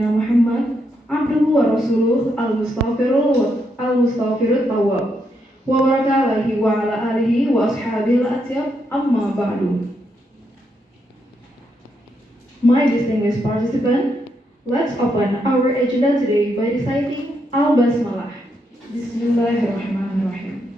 Muhammad abduhu wa rasuluh al-mustafirut tawwab wa baraka alaihi wa ala alihi wa ashabil atyab amma ba'du. My distinguished participant, let's open our agenda today by reciting Al-Basmalah. Bismillahirrahmanirrahim.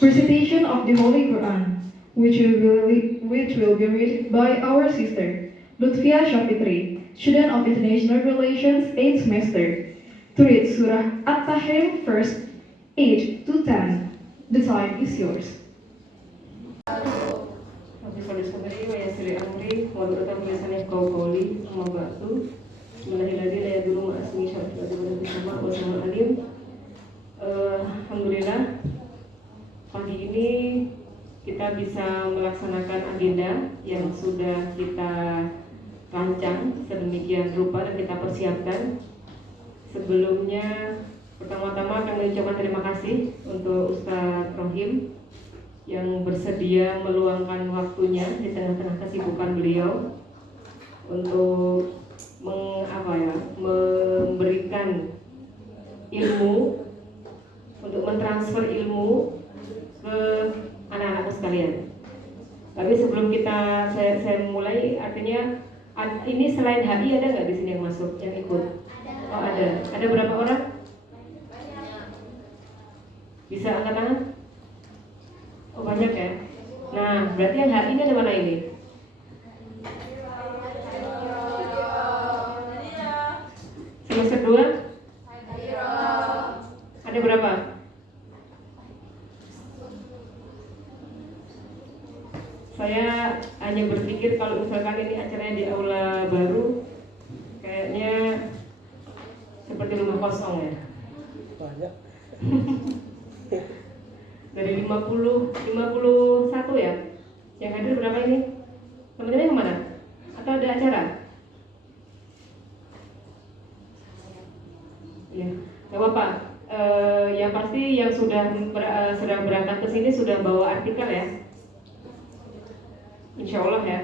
Recitation of the Holy Quran, which will be read by our sister Lutfia Shafitri, student of International Relations 8th semester, to read Surah At-Tahrim first, 8 to 10. The time is yours. Alhamdulillah, pagi ini kita bisa melaksanakan agenda yang sudah kita rancang sedemikian rupa dan kita persiapkan. Sebelumnya, pertama-tama kami ucapkan terima kasih untuk Ustadz Rohim yang bersedia meluangkan waktunya di tengah-tengah kesibukan beliau untuk memberikan ilmu, untuk mentransfer ilmu ke anak-anakku sekalian. Tapi sebelum saya mulai, artinya ini selain HI ada nggak di sini yang masuk, yang ikut? Oh ada. Ada berapa orang? Bisa angkat tangan? Oh banyak ya. Nah berarti yang HI ini ada mana ini? Semester 2? Ada berapa? Saya hanya berpikir kalau misalkan ini acaranya di aula baru, kayaknya seperti rumah kosong ya. Banyak. Dari 51 ya. Yang hadir berapa ini? Teman-teman kemana? Atau ada acara? Ya, nggak apa-apa. Yang pasti yang sedang berangkat ke sini sudah bawa artikel ya. Insya Allah ya,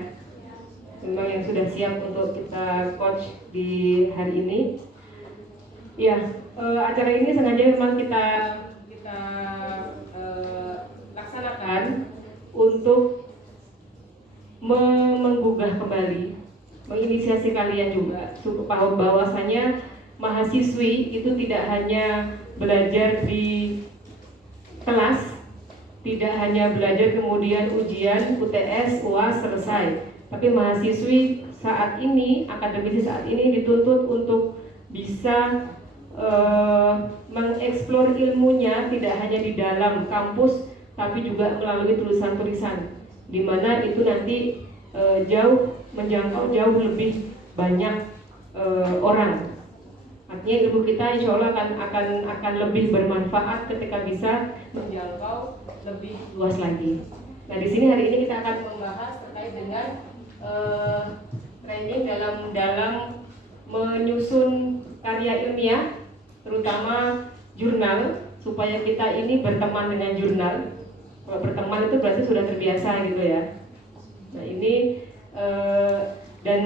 memang yang sudah siap untuk kita coach di hari ini. Ya, acara ini sengaja memang kita laksanakan untuk menggugah kembali, menginisiasi kalian juga bahwasanya mahasiswi itu tidak hanya belajar di kelas, tidak hanya belajar kemudian ujian, UTS, UAS selesai. Tapi mahasiswi saat ini, akademisi saat ini dituntut untuk bisa mengeksplor ilmunya tidak hanya di dalam kampus, tapi juga melalui tulisan-tulisan, di mana itu nanti menjangkau jauh lebih banyak orang. Artinya ilmu kita insya Allah akan lebih bermanfaat ketika bisa menjangkau lebih luas lagi. Nah di sini hari ini kita akan membahas terkait dengan training dalam menyusun karya ilmiah, terutama jurnal, supaya kita ini berteman dengan jurnal. Kalau berteman itu berarti sudah terbiasa gitu ya. Nah ini dan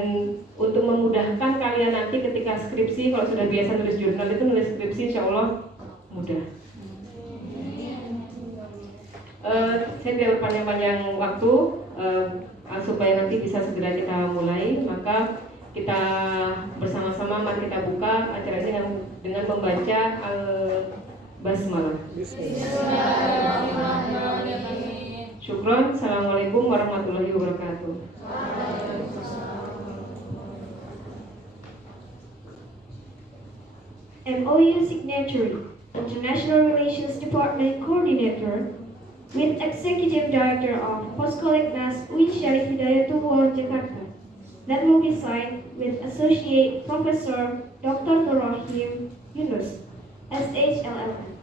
untuk memudahkan kalian nanti ketika skripsi, kalau sudah biasa nulis jurnal itu nulis skripsi insya Allah mudah. Saya tidak berpanjang-panjang waktu supaya nanti bisa segera kita mulai, maka kita bersama-sama mari kita buka acara ini dengan membaca Al-Basmalah. Syukron. Assalamualaikum warahmatullahi wabarakatuh. MOU Signatory, International Relations Department Coordinator, with Executive Director of Poskolegnas UI Syarif Hidayatullah Jakarta, that will be signed with Associate Professor Dr. Nur Rahim Yunus, SHLLM.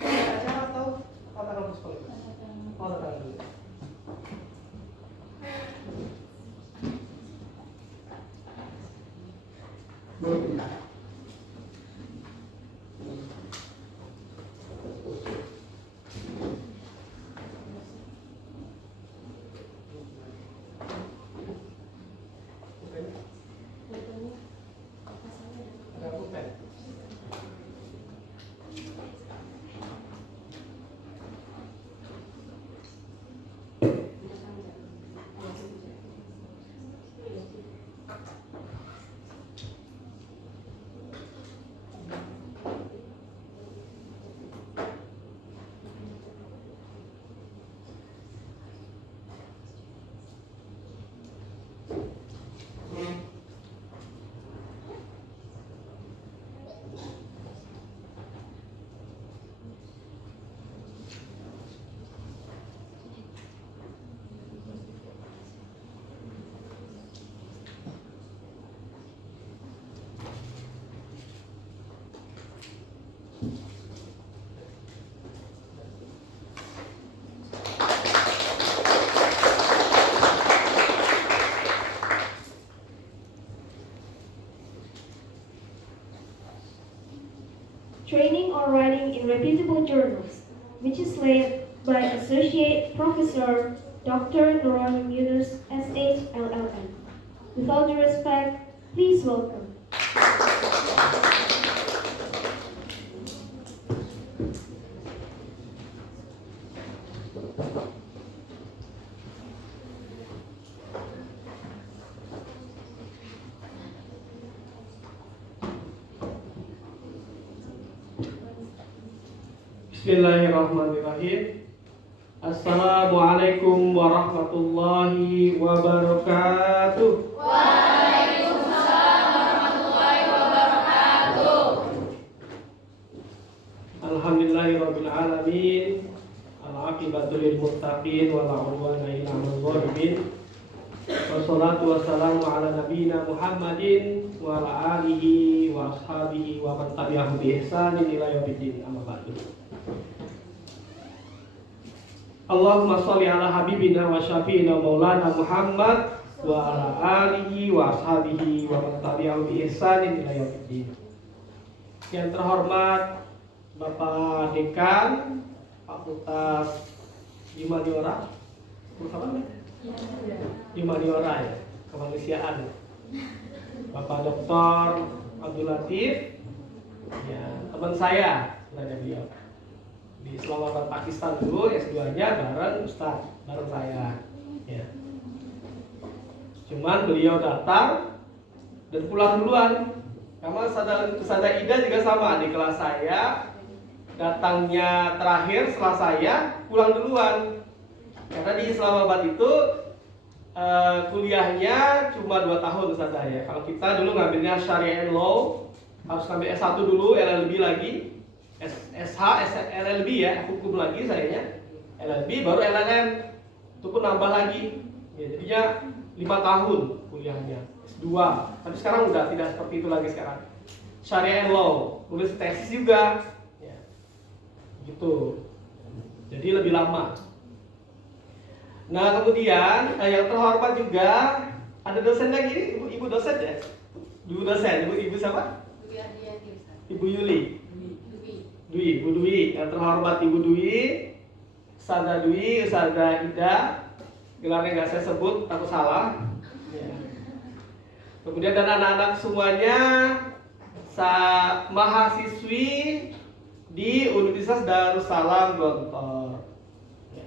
Acara atau tatanan sekolah? Training or writing in reputable journals, which is led by Associate Professor Dr. Nurul Yunus, SH, LLM. With all due respect, please welcome. Bismillahirrahmanirrahim. Assalamualaikum warahmatullahi wabarakatuh. Waalaikumsalam warahmatullahi wabarakatuh. Alhamdulillahirabbil alamin. Al-aqibatu lil muttaqin wa la udwana illa 'alal zalimin. Wassalatu wassalamu ala nabiyyina Muhammadin wa ala alihi wa ashabihi wa man tabi'ahum bi ihsanin ila yaumiddin. Amma ba'du. Allahumma sholli ala habibina wa syafi'ina maulana Muhammad wa ala alihi wa ashabihi wa man tabi'ahum bi ihsanin ila yaumiddin. Yang terhormat Bapak Dekan Fakultas Humaniora, Humaniora ya, Kemanusiaan. Bapak Dr. Abdul Latif, ya, teman saya, ada beliau di Islamabad, Pakistan dulu, S2-nya bareng Ustaz, bareng saya. Ya. Cuman beliau datang dan pulang duluan. Karena Ustazah Ida juga sama di kelas saya, datangnya terakhir setelah saya, pulang duluan. Karena di Islamabad itu kuliahnya cuma 2 tahun Ustazah ya. Kalau kita dulu ngambilnya Syariah and Law, harus ngambil S1 dulu, LLB lagi. SH, LLB ya, hukum lagi sayanya, LLB baru LLM, itu pun nambah lagi, ya, jadinya 5 tahun kuliahnya, S2. Tapi sekarang udah tidak seperti itu lagi sekarang. Syariah and Law, tulis tesis juga, ya, gitu. Jadi lebih lama. Nah kemudian yang terhormat juga ada dosen lagi, ibu dosen ya, ibu dosen, ibu siapa? Ibu Yuli. Bu Dwi, yang terhormat Ibu Dwi, Ustazah Dwi, Ustazah Ida, gelarnya nggak saya sebut, takut salah. Ya. Kemudian dan anak-anak semuanya, mahasiswi di Universitas Darussalam Gontor. Ya.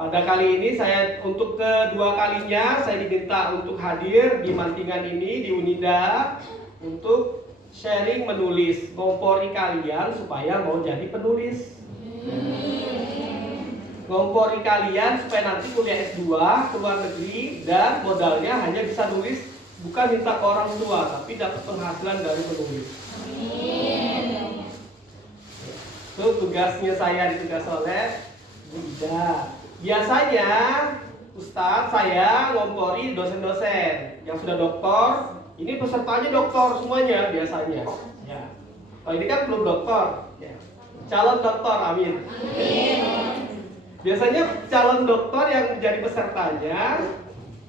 Pada kali ini saya untuk kedua kalinya saya diminta untuk hadir di Mantingan ini di Unida untuk sharing menulis, ngompori kalian supaya mau jadi penulis. Ngompori kalian supaya nanti kuliah S2 ke luar negeri dan modalnya hanya bisa nulis, bukan minta ke orang tua, tapi dapat penghasilan dari menulis. Itu tugasnya saya di tugas oleh Bu Ida. Biasanya Ustadz saya ngompori dosen-dosen yang sudah doktor. Ini pesertanya doktor semuanya biasanya. Ya. Oh, ini kan belum doktor. Ya. Calon doktor, amin. Biasanya calon doktor yang menjadi pesertanya.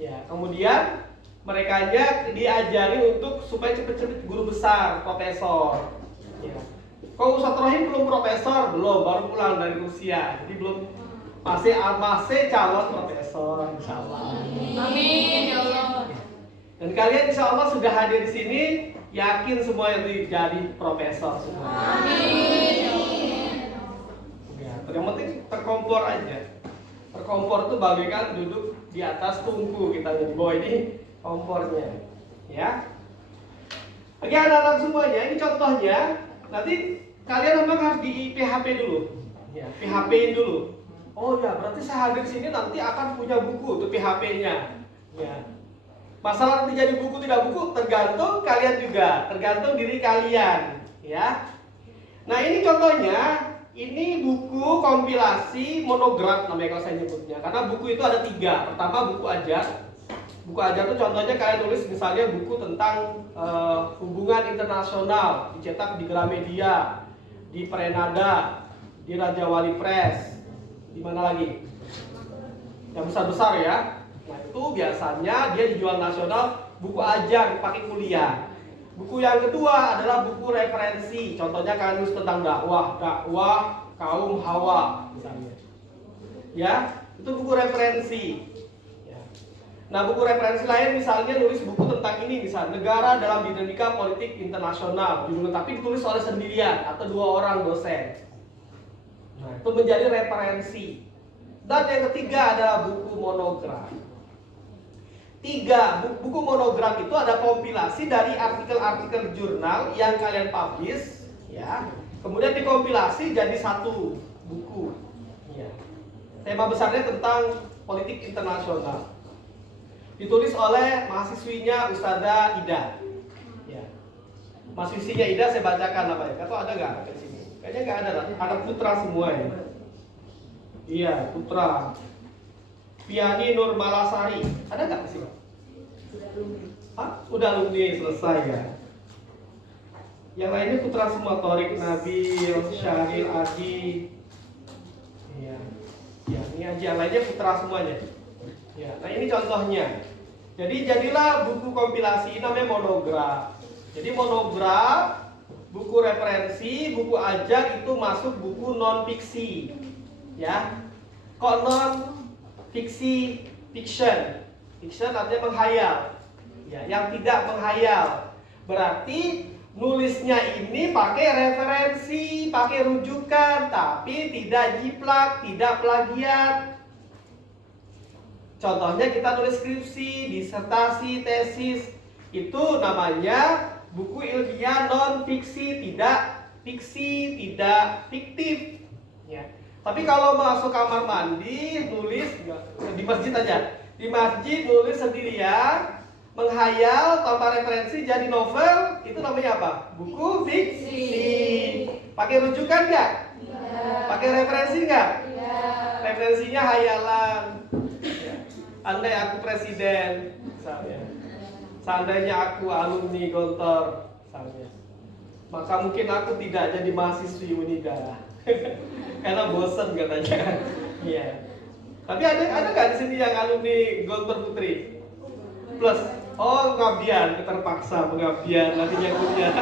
Ya. Kemudian Merekanya diajari untuk supaya cepet-cepet guru besar, profesor. Ya. Kalau Ustadz Rohim belum profesor, belum, baru pulang dari Rusia, jadi belum masih calon profesor, insya Allah. Amin ya Allah. Dan kalian insya Allah sudah hadir di sini, yakin semua yang jadi profesor semua. Amin. Ya, yang penting terkompor aja. Terkompor itu bagaikan duduk di atas tungku, kita di bawah ini kompornya, ya. Oke anak-anak semuanya, ini contohnya. Nanti kalian memang harus di PHP dulu, ya, PHP-in dulu. Oh ya, berarti saya hadir sini nanti akan punya buku untuk PHP-nya, ya. Masalah nanti jadi buku tidak buku tergantung kalian juga, tergantung diri kalian, ya. Nah ini contohnya, ini buku kompilasi monograf namanya kalau saya nyebutnya, karena buku itu ada 3. Pertama buku ajar. Buku ajar itu contohnya kalian tulis misalnya buku tentang hubungan internasional, dicetak di Gramedia, di Perenada, di Raja Wali Press, di mana lagi? Yang besar-besar ya. Nah itu biasanya dia dijual nasional, buku ajar dipakai kuliah. Buku yang kedua adalah buku referensi, contohnya kalian tulis tentang dakwah kaum Hawa misalnya. Ya, itu buku referensi. Nah, buku referensi lain misalnya nulis buku tentang ini, misal negara dalam dinamika politik internasional, judulnya tapi ditulis oleh sendirian atau 2 orang dosen. Nah, itu menjadi referensi. Dan yang ketiga adalah buku monograf. 3, buku monograf itu ada kompilasi dari artikel-artikel jurnal yang kalian publish, ya. Kemudian dikompilasi jadi 1 buku. Ya. Tema besarnya tentang politik internasional. Ditulis oleh mahasiswinya Ustazah Ida. Ya. Mahasiswinya Ida saya bacakan apa ya? Atau ada nggak di sini? Kayaknya nggak ada lah. Anak putra semua ya. Iya, putra. Piani Nur Malasari. Ada nggak di sini? Udah alumni selesai ya. Yang lainnya putra semua, Torik Nabil, Syaril Adi. Iya. Ya, ini aja yang lainnya putra semuanya. Ya, nah ini contohnya. Jadi jadilah buku kompilasi namanya monograf. Jadi monograf, buku referensi, buku ajar itu masuk buku non fiksi. Ya. Kok non fiksi? Fiction. Fiction artinya menghayal. Ya, yang tidak menghayal. Berarti nulisnya ini pakai referensi, pakai rujukan, tapi tidak jiplak, tidak plagiat. Contohnya kita nulis skripsi, disertasi, tesis, itu namanya buku ilmiah non fiksi, tidak fiksi, tidak fiktif. Ya. Tapi kalau masuk kamar mandi, nulis di masjid aja, di masjid nulis sendirian, menghayal tanpa referensi jadi novel, itu namanya apa? Buku fiksi. Pakai rujukan nggak? Pakai referensi nggak? Referensinya hayalan. Andai aku presiden, misalnya. Seandainya aku alumni Gontor, misalnya. Maka mungkin aku tidak jadi mahasiswi Unida. Karena bosan katanya. Iya. Tapi ada nggak di sini yang alumni Gontor Putri? Plus, pengabdian, terpaksa pengabdian, nantinya kuliah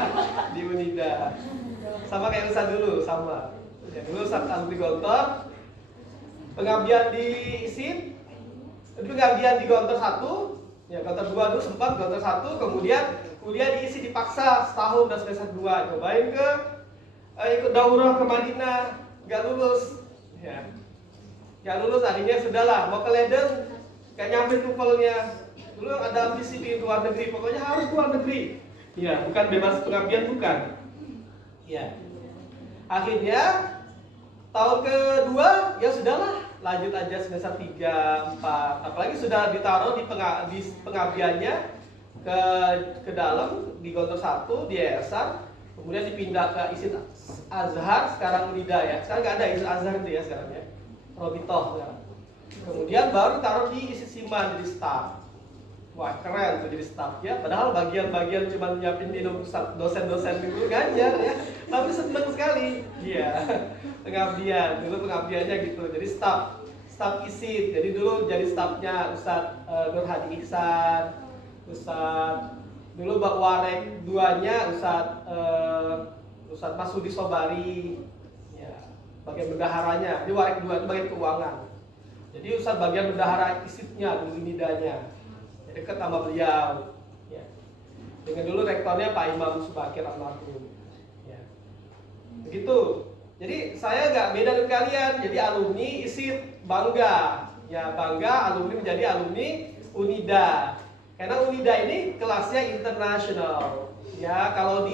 di Unida. Sama kayak Ustaz dulu, sama. Ya, dulu Ustaz alumni Gontor, pengabdian di ISIN. Pengabdian di Gontor 1, ya Gontor 2 dulu sempat, Gontor 1, kemudian kuliah diisi dipaksa setahun dan semester 2, cobain ke ikut daurah ke Madinah, gak lulus, ya, gak lulus, akhirnya sudahlah mau ke Leiden, gak nyampe TOEFL-nya, dulu ada ambisi di luar negeri, pokoknya harus luar negeri, ya, bukan bebas pengabdian bukan, ya, akhirnya tahun kedua ya sudahlah. Lanjut aja semester 3, 4, apalagi sudah ditaruh di pengabdiannya ke dalam di Gontor 1 di yayasan, kemudian dipindah ke ISIN Azhar, sekarang Unida ya. Sekarang nggak ada ISIN Azhar itu ya sekarang ya. Robitoh ya. Kemudian baru taruh di ISIN Siman jadi staf. Wah keren tuh jadi staf ya. Padahal bagian-bagian cuma nyiapin minum dosen-dosen dulu ngajar ya. Tapi seneng sekali. Iya. Pengabdian, dulu pengabdiannya gitu. Jadi staf ISIN. Jadi dulu jadi stafnya Ustadz Nur Hadi Ihsan. Ustadz dulu Mbak Warek duanya Ustadz Masudi Sobari, ya, bagian bendaharanya. Di Warek 2 itu bagian keuangan. Jadi Ustadz bagian bendahara isipnya, Unidanya. Ya, dekat sama beliau. Ya. Dengan dulu rektornya Pak Imam Subakir almarhum. Ya. Begitu. Jadi saya nggak beda dengan kalian. Jadi alumni ISIP bangga, ya bangga alumni menjadi alumni Unida. Karena Unida ini kelasnya internasional. Ya kalau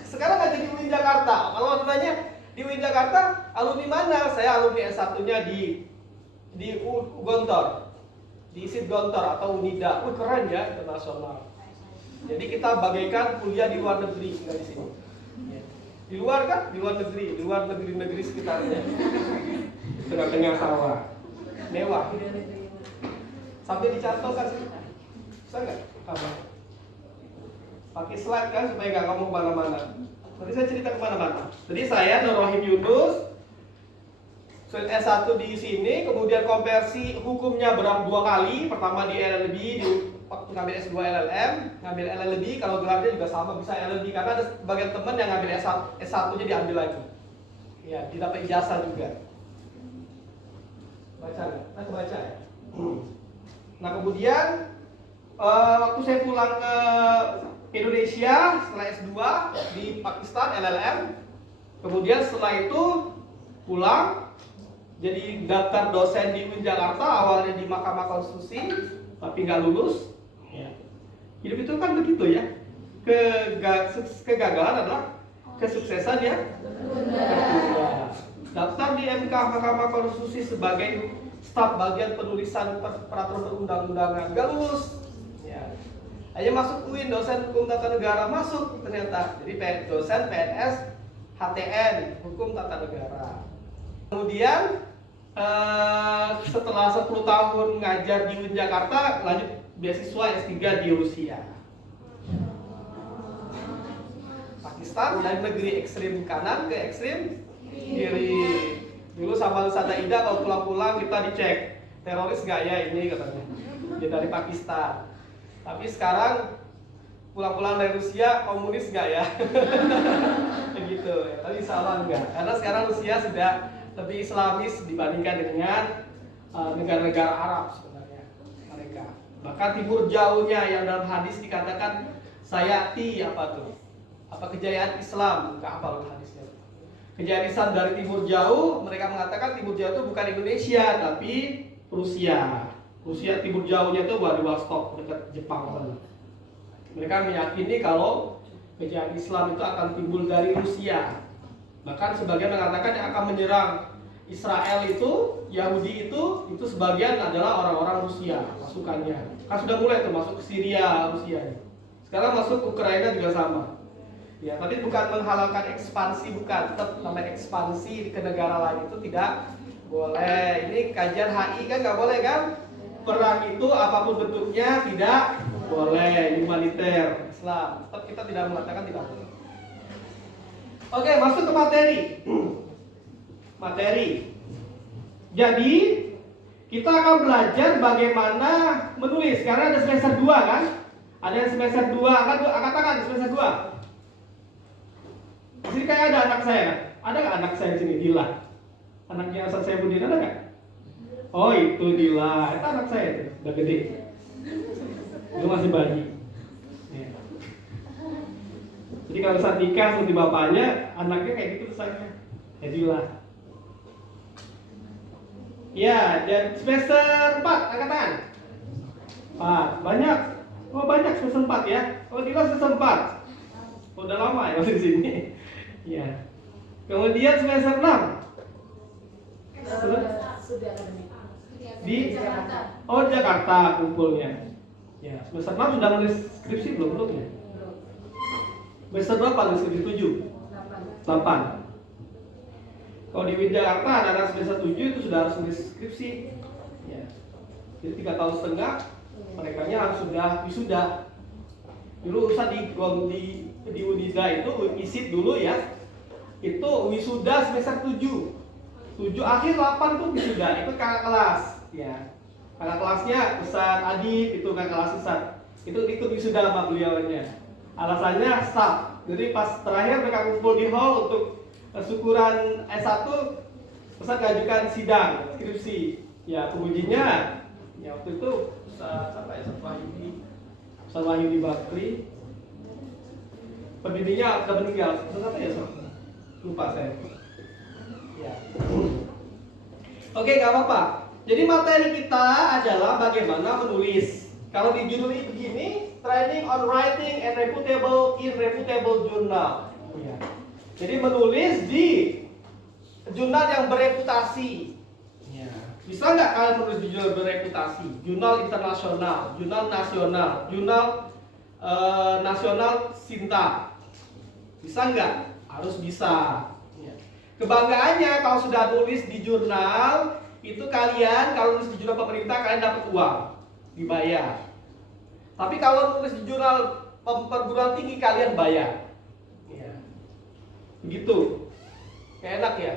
sekarang nggak jadi UIN Jakarta. Kalau ditanya di UIN Jakarta alumni mana? Saya alumni S1-nya di Gontor, di ISIP Gontor atau Unida. Keren ya, internasional. Jadi kita bagaikan kuliah di luar negeri, nggak di sini. Di luar kan, di luar negeri sekitarnya, tengah-tengah sawah, mewah. Sampai dicantolkan sih, bisa nggak? Pakai slide kan supaya nggak ngomong kemana-mana. Nanti saya cerita kemana-mana. Jadi saya Nur Rohim Yunus, S1 di sini, kemudian konversi hukumnya berapa 2 kali. Pertama di LLB, ngambil S2 LLM, ngambil LLB, kalau gelarnya juga sama bisa LLB karena ada bagian teman yang ngambil S1-nya diambil lagi. Ya, didapat ijazah juga. Baca nggak? Nah, baca ya. Nah, kemudian waktu saya pulang ke Indonesia setelah S2 di Pakistan LLM, kemudian setelah itu pulang jadi daftar dosen di UIN Jakarta, awalnya di Mahkamah Konstitusi, tapi nggak lulus. Ya. Hidup itu kan begitu ya. Kegagalan adalah kesuksesan ya. Daftar di MK Mahkamah Konstitusi sebagai staf bagian penulisan peraturan perundang-undangan, nggak lulus. Ya. Hanya masuk UIN dosen hukum tata negara masuk ternyata. Jadi dosen PNS HTN hukum tata negara. Kemudian setelah 10 tahun ngajar di UIN Jakarta, lanjut beasiswa S3 di Rusia. Pakistan dari negeri ekstrim kanan ke ekstrim kiri. Dulu sama Ustazah Ida kalau pulang-pulang kita dicek teroris nggak ya ini katanya. Dia dari Pakistan. Tapi sekarang pulang-pulang dari Rusia komunis nggak ya? Begitu. Ya. Tapi insya Allah enggak. Karena sekarang Rusia sudah lebih Islamis dibandingkan dengan negara-negara Arab sebenarnya mereka. Bahkan timur jauhnya yang dalam hadis dikatakan sayati apa tuh? Apa kejayaan Islam? Enggak apa hadisnya. Kejayaan Islam dari timur jauh, mereka mengatakan timur jauh itu bukan Indonesia tapi Rusia. Rusia timur jauhnya itu Vladivostok dekat Jepang. Mereka meyakini kalau kejayaan Islam itu akan timbul dari Rusia. Bahkan sebagian mengatakan yang akan menyerang Israel itu, Yahudi itu sebagian adalah orang-orang Rusia pasukannya. Kan sudah mulai tuh masuk ke Syria, Rusia. Sekarang masuk Ukraina juga sama. Ya, tapi bukan menghalalkan ekspansi, bukan, tetap namanya ekspansi ke negara lain itu tidak boleh. Ini kajian HI kan nggak boleh kan? Perang itu apapun bentuknya tidak boleh, humaniter Islam. Tetap kita tidak mengatakan tidak boleh. Oke, masuk ke materi. Materi. Jadi, kita akan belajar bagaimana menulis. Karena ada semester 2 kan? Ada yang semester 2, angkat tangan semester 2. Di sini kayak ada anak saya kan? Ada nggak anak saya di sini? Dila. Anaknya Ustaz Saifuddin ada nggak? Oh itu Dila, itu anak saya tuh, udah gede. Itu masih bayi. Ya. Jadi kalau saat nikah seperti bapaknya, anaknya kayak gitu pesannya. Ya Dila. Ya, dan semester 4, angkat tangan. 4, banyak. Oh banyak semester 4 ya. Oh Dila semester 4. Udah lama ya di sini. Ya. Kemudian semester 6. Di Jakarta kumpulnya. Ya, semester 6 sudah nulis skripsi belum ya? Semester berapa nulis skripsi? 7. 8. Kalau di UIN Jakarta anak-anak semester 7 itu sudah harus nulis skripsi. Ya. Jadi 3 tahun setengah mereka harus sudah wisuda. Dulu urusan di Unida itu ISIP dulu ya. Itu wisuda semester 7. 7 akhir 8 tuh wisuda. Itu kakak kelas, ya. Kakak kelasnya Ustaz Adib, itu kakak kelas Ustaz Itu ikut wisuda sama beliaunya. Alasannya staff. Jadi pas terakhir mereka kumpul di hall untuk syukuran S1, Ustaz ngajukan sidang skripsi. Ya pengujinya ya waktu itu Ustaz Wahyudi Bakri. Pembimbingnya udah meninggal. Ustaz apa ya, Sob? Lupa saya. Ya. Oke, nggak apa-apa. Jadi materi kita adalah bagaimana menulis. Kalau di judul ini begini, Training on Writing and Irrefutable Journal. Ya. Jadi menulis di jurnal yang bereputasi. Ya. Bisa nggak kalian menulis di jurnal bereputasi? Jurnal internasional, jurnal nasional, jurnal nasional Sinta. Bisa nggak? Harus bisa. Ya. Kebanggaannya kalau sudah nulis di jurnal, itu kalian kalau nulis di jurnal pemerintah kalian dapat uang, dibayar. Tapi kalau nulis di jurnal perguruan tinggi kalian bayar. Ya. Begitu. Kayak enak ya.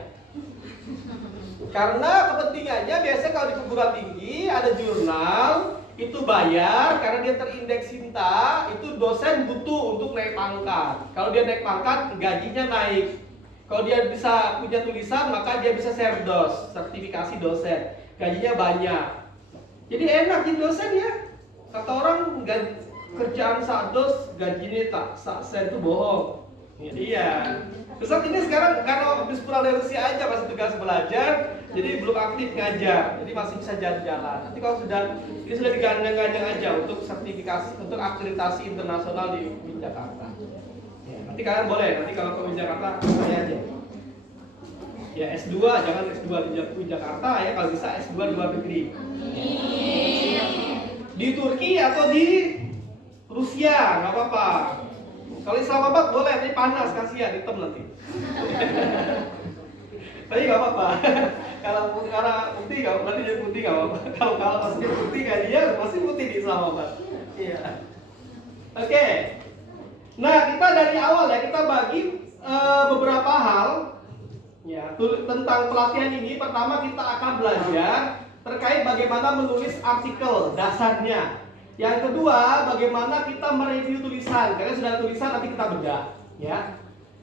Karena kepentingannya biasanya kalau di perguruan tinggi ada jurnal itu bayar karena dia terindeks Sinta, itu dosen butuh untuk naik pangkat. Kalau dia naik pangkat gajinya naik. Kalau dia bisa punya tulisan maka dia bisa serdos, sertifikasi dosen. Gajinya banyak. Jadi enak jadi dosen ya. Kata orang kerjaan sakdos gajinya tak saksen itu bohong. Iya. Ustaz ini sekarang karena habis pulang dari Rusia aja masih tugas belajar, jadi belum aktif ngajar, jadi masih bisa jalan-jalan. Nanti kalau ini sudah digandeng-gandeng aja untuk sertifikasi, untuk akreditasi internasional di UIN Jakarta. Ya, nanti kalian boleh, nanti kalau ke UIN Jakarta saya aja. Ya S2, jangan S2 di UIN Jakarta ya, kalau bisa S2 di luar negeri. Di Turki atau di Rusia, nggak apa-apa. Kalau Islamabad boleh, tapi panas kasihan, hitam nanti. Tapi nggak apa-apa. Kalau karena putih nggak, berarti jadi putih nggak apa-apa. Kalau masih putih kan dia pasti putih di Islamabad. Iya. Oke. Nah kita dari awal ya kita bagi beberapa hal ya tentang pelatihan ini. Pertama kita akan belajar terkait bagaimana menulis artikel dasarnya. Yang kedua, bagaimana kita mereview tulisan. Karena sudah tulisan nanti kita bedah, ya.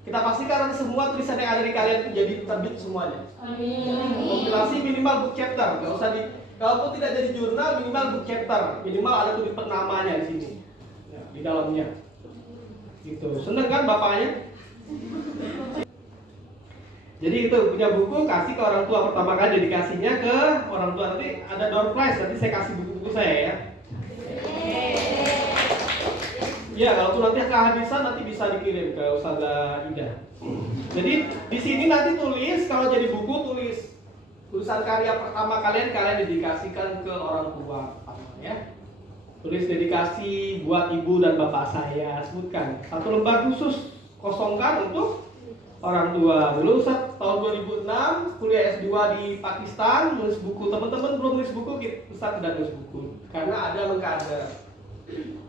Kita pastikan nanti semua tulisan yang ada di kalian itu jadi terbit semuanya. Kompilasi minimal book chapter, nggak usah kalaupun tidak jadi jurnal minimal book chapter, minimal ada tulis namanya di sini, ya, di dalamnya. Gitu. Seneng kan bapaknya? Jadi itu punya buku kasih ke orang tua pertama kali dedikasinya ke orang tua. Nanti ada door prize, nanti saya kasih buku-buku saya ya. Ya, kalaupun nanti kehabisan nanti bisa dikirim ke Ustazah Ida. Jadi di sini nanti tulis kalau jadi buku tulis tulisan karya pertama kalian dedikasikan ke orang tua, ya. Tulis dedikasi buat ibu dan bapak saya, sebutkan. Satu lembar khusus kosongkan untuk orang tua. Dulu Ustaz tahun 2006 kuliah S2 di Pakistan, nulis buku. Teman-teman belum nulis buku, Ustaz tidak nulis buku karena ada mengkader.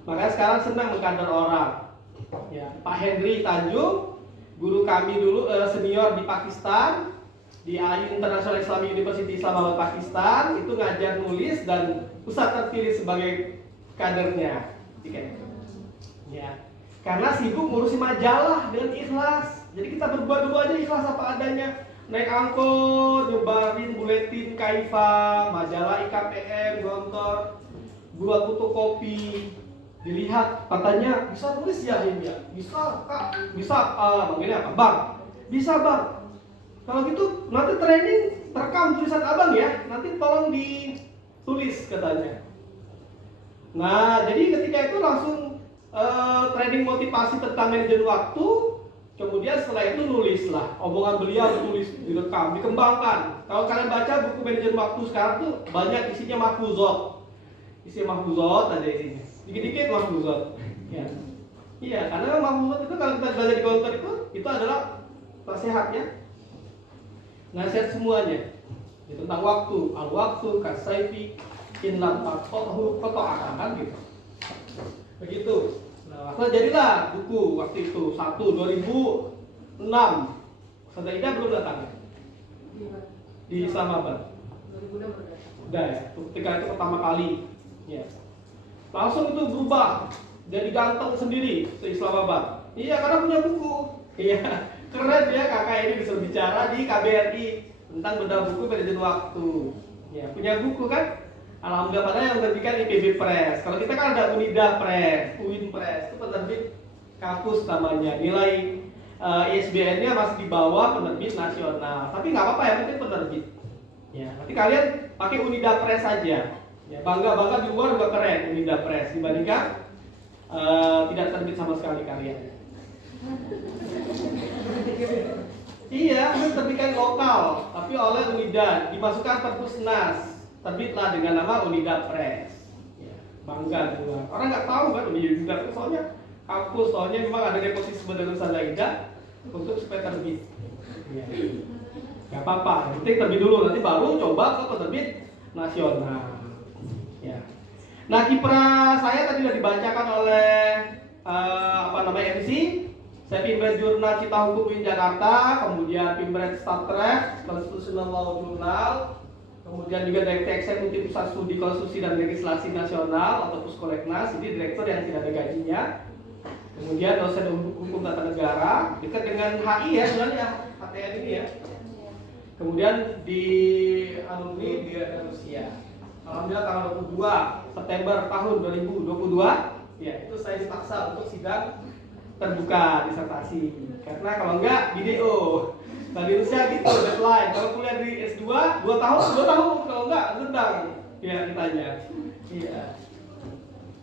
Makanya sekarang senang mengkader orang. Ya, Pak Henry Tanjung, guru kami dulu senior di Pakistan, di IAIN International Islamic University Islamabad Pakistan, itu ngajar nulis dan Ustaz terpilih sebagai kadernya. Ya, karena sibuk ngurusin majalah dengan ikhlas. Jadi kita berbuat dulu aja ikhlas apa adanya. Naik angkot, nyebarin buletin Kaifa, majalah IKPM, Gontor, buat fotokopi, dilihat katanya bisa nulis ya ini ya, bisa kak, bisa manggilnya apa bang, bisa bang. Kalau gitu nanti training terekam tulisan abang ya, nanti tolong ditulis katanya. Nah jadi ketika itu langsung training motivasi tentang manajemen waktu, kemudian setelah itu nulislah omongan beliau, ditulis, direkam, dikembangkan. Kalau kalian baca buku manajemen waktu sekarang tuh banyak isinya mahfuzot. Isi mahfuzot ada isinya, dikit-dikit mahfuzot. Ya. Iya, karena mahfuzot itu kalau kita belajar di Gontor itu adalah nasihat ya, nasihat semuanya. Ya, tentang waktu, al-waktu, kasaifi, inlam fatohu, foto'akan gitu. Begitu. Nah, jadilah buku waktu itu 2006. Ustazah Ida belum datang ya? Di Islamabad. 2006 udah ya, ketika itu pertama kali. Ya. langsung itu berubah jadi ganteng sendiri ke Islamabad. Iya, karena punya buku. Iya, keren ya kakak ini bisa bicara di KBRI tentang bedah buku manajemen waktu. Ya, punya buku kan? Alhamdulillah, padahal yang menerbitkan IPB Press. Kalau kita kan ada Unida Press, UIN Press, itu penerbit kampus namanya. Nilai ISBN-nya masih di bawah penerbit nasional. Tapi nggak apa-apa, yang penting penerbit. Ya, nanti kalian pakai Unida Press saja. Ya, bangga di luar juga keren Unida Press dibandingkan tidak terbit sama sekali kalian. Iya, itu terbitkan lokal, tapi oleh Unida, dimasukkan Perpusnas, terbitlah dengan nama Unida Press. Ya, bangga di luar. Orang nggak tahu kan Unida Press, soalnya kampus, soalnya memang ada nepotisme dengan Sanzaida untuk supaya terbit. Ya. Gak apa-apa, yang penting terbit dulu, nanti baru coba ke penerbit nasional. Ya. Nah, kiprah saya tadi sudah dibacakan oleh MC. Saya Pimret Jurnal Cita Hukum UIN Jakarta, kemudian Pimret Staff Track Constitutional Law Journal, kemudian juga Direktur Eksekutif Pusat Studi Konstitusi dan Legislasi Nasional atau Puskoleknas, ini direktur yang tidak ada gajinya. Kemudian dosen hukum tata negara, dekat dengan HI ya sebenarnya, HTN ini ya. Kemudian di alumni di Rusia. Alhamdulillah tanggal 22 September tahun 2022, ya itu saya dipaksa untuk sidang terbuka disertasi. Karena kalau enggak video. Nah di Rusia gitu deadline. Kalau kuliah di S2 2 tahun, kalau enggak sedang ya ditanya. Iya.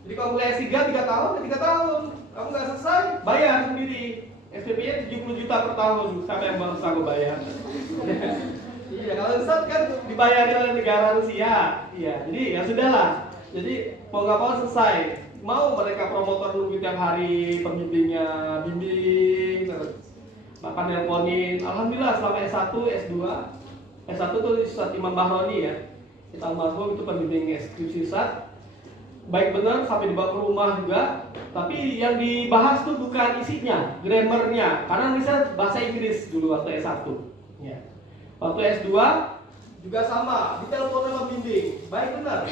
Jadi kalau kuliah S3 3 tahun, 3 tahun. Kamu nggak selesai, bayar sendiri. SPP-nya 70 juta per tahun, siapa yang bangsa gue bayar? Iya, kalau selesai kan dibayar oleh negara Rusia. Iya, jadi ya sudahlah. Jadi mau nggak mau selesai. Mau mereka promotor dulu tiap hari pembimbingnya, bimbing, terus makan nelponin. Alhamdulillah selama S1, S2, S1 tuh Ustaz Imam Bahroni ya. Kita almarhum itu pembimbing skripsi Ustaz. Baik benar sampai dibawa ke rumah juga, tapi yang dibahas tuh bukan isinya, grammarnya, karena misalnya bahasa Inggris dulu waktu S1 ya. Waktu S2 juga sama, ditelepon sama bimbing, baik benar.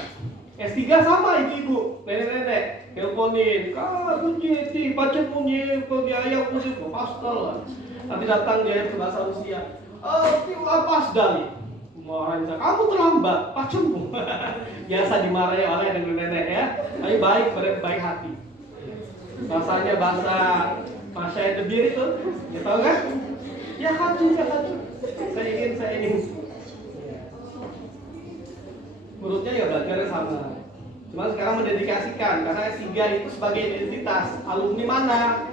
S3 sama ibu-ibu, nenek-nenek, teleponin, kunci, baca bunyi, biaya kunci, pastel. Nanti datang dia ke bahasa Rusia, pas dali. Orang bilang, kamu terlambat, pacemu. Biasa dimarahi oleh nenek-nenek ya. Tapi baik hati. Bahasanya bahasa Masya Debir itu, ya tahu kan? Ya hati. Saya ingin. Menurutnya ya belajarnya sama. Cuma sekarang mendedikasikan karena S3 itu sebagai identitas. Alumni mana?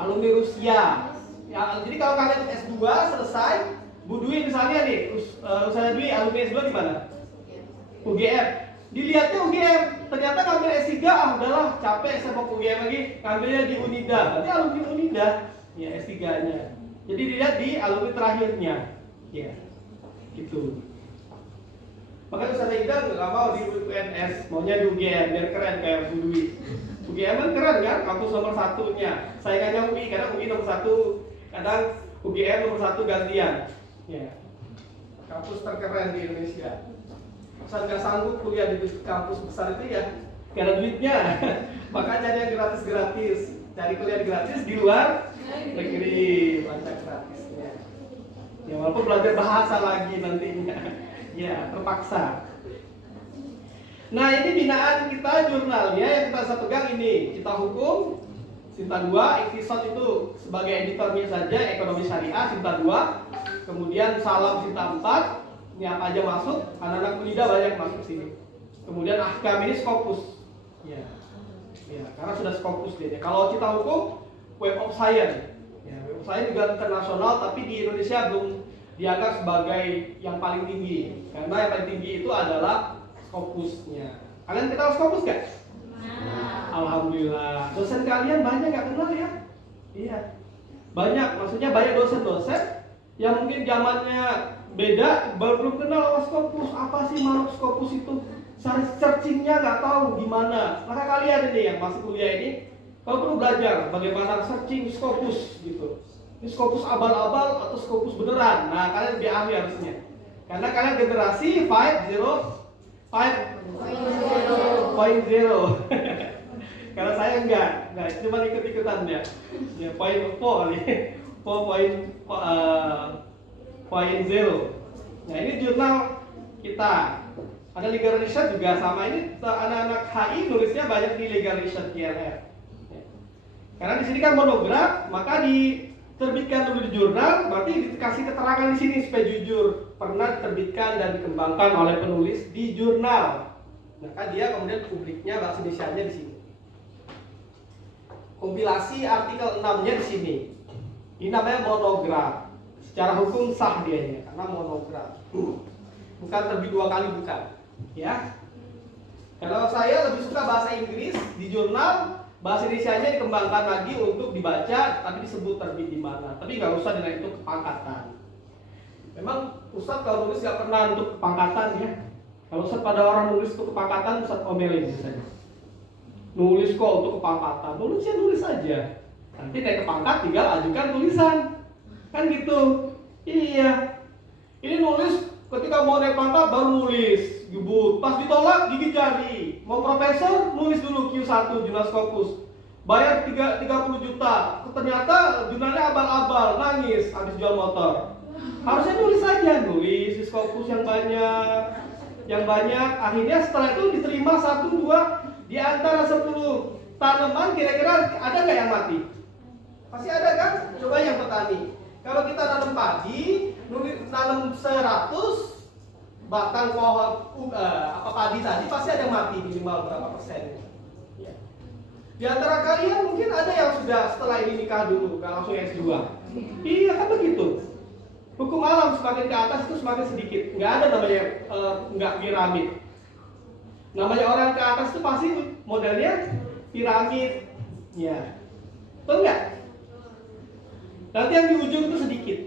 Alumni Rusia. Ya, jadi kalau kalian S2 selesai, Bu Dwi misalnya nih, Ustazah Dwi alumni S2 di mana? UGM. Dilihatnya UGM, ternyata ngambil S3 udahlah capek saya mau UGM lagi, ngambilnya di Unida. Berarti alumni Unida ya S3-nya. Jadi dilihat di alumni terakhirnya. Ya. Gitu. Makanya Ustazah Ida nggak mau di UNS, maunya di UGM biar keren kayak Bu Dwi. UGM kan keren kan, kampus nomor 1-nya. Saingannya UI, kadang UI nomor 1, kadang UGM nomor 1 gantian. Ya. Kampus terkeren di Indonesia. Saya nggak sanggup kuliah di kampus besar itu ya, gak ada duitnya. Makanya cari yang gratis. Cari kuliah gratis di luar negeri, baca gratisnya. Ya walaupun belajar bahasa lagi nantinya. Ya terpaksa. Nah ini binaan kita jurnalnya yang kita pegang ini Cita Hukum, Sinta 2, Iktisad itu sebagai editornya saja, Ekonomi Syariah Sinta 2. Kemudian Salam Sinta 4, ini apa aja masuk, anak-anak Unida banyak masuk sini. Kemudian Ahkam ini Scopus, ya, karena sudah Scopus dia. Kalau Cita Hukum, Web of Science, ya, Web of Science juga internasional, tapi di Indonesia belum dianggap sebagai yang paling tinggi, karena yang paling tinggi itu adalah Scopusnya. Kalian kenal Scopus gak? Alhamdulillah, dosen kalian banyak gak kenal ya? Iya, banyak, maksudnya banyak dosen-dosen yang mungkin zamannya beda, belum kenal Scopus, apa sih makhluk Scopus itu, searchingnya nggak tahu gimana. Maka kalian ini yang masih kuliah ini, kalau perlu belajar bagaimana searching Scopus gitu. Ini Scopus abal-abal atau Scopus beneran. Nah kalian lebih ahli harusnya, karena kalian generasi 5.0. Kalau saya enggak, cuma ikut-ikutan ya. Ya poin kali. Poin zero. Nah ini jurnal kita. Ada legal research juga sama ini anak-anak HI nulisnya banyak di legal research ILR. Karena di sini kan monograf, maka diterbitkan dulu di jurnal, berarti dikasih keterangan di sini supaya jujur pernah diterbitkan dan dikembangkan oleh penulis di jurnal. Maka dia kemudian publiknya bahasa Indonesianya di sini. Kompilasi artikel 6-nya di sini. Ini namanya monograf. Secara hukum sah dianya karena monograf. Bukan terbit 2 kali, bukan. Ya. Kalau saya lebih suka bahasa Inggris di jurnal, bahasa Indonesianya dikembangkan lagi untuk dibaca, tapi disebut terbit di mana. Tapi nggak usah dinaik itu kepangkatan. Memang Ustadz kalau nulis nggak pernah untuk kepangkatan ya. Kalau Ustadz pada orang nulis untuk kepangkatan, Ustadz omelin misalnya. Nulis kok untuk kepangkatan, nulis aja. Nanti naik ke pangkat tinggal ajukan tulisan. Kan gitu. Iya. Ini nulis ketika mau naik pangkat baru nulis, gebut. Pas ditolak gigit jari. Mau profesor nulis dulu Q1 jurnal Scopus. Bayar 30 juta. Ternyata jurnalnya abal-abal, nangis habis jual motor. Harusnya nulis saja, nulis di Scopus yang banyak. Akhirnya setelah itu diterima 1, 2 di antara 10 tanaman kira-kira ada nggak yang mati? Pasti ada kan? Coba yang petani. Kalau kita tanam padi, tanam 100 batang pohon padi tadi pasti ada yang mati minimal berapa persen. Ya. Di antara kalian mungkin ada yang sudah setelah ini nikah dulu, nggak langsung S2. Iya kan begitu. Hukum alam semakin ke atas itu semakin sedikit. Nggak ada namanya nggak piramid. Namanya orang ke atas itu pasti modelnya piramid. Ya. Betul nggak? Nanti yang di ujung itu sedikit.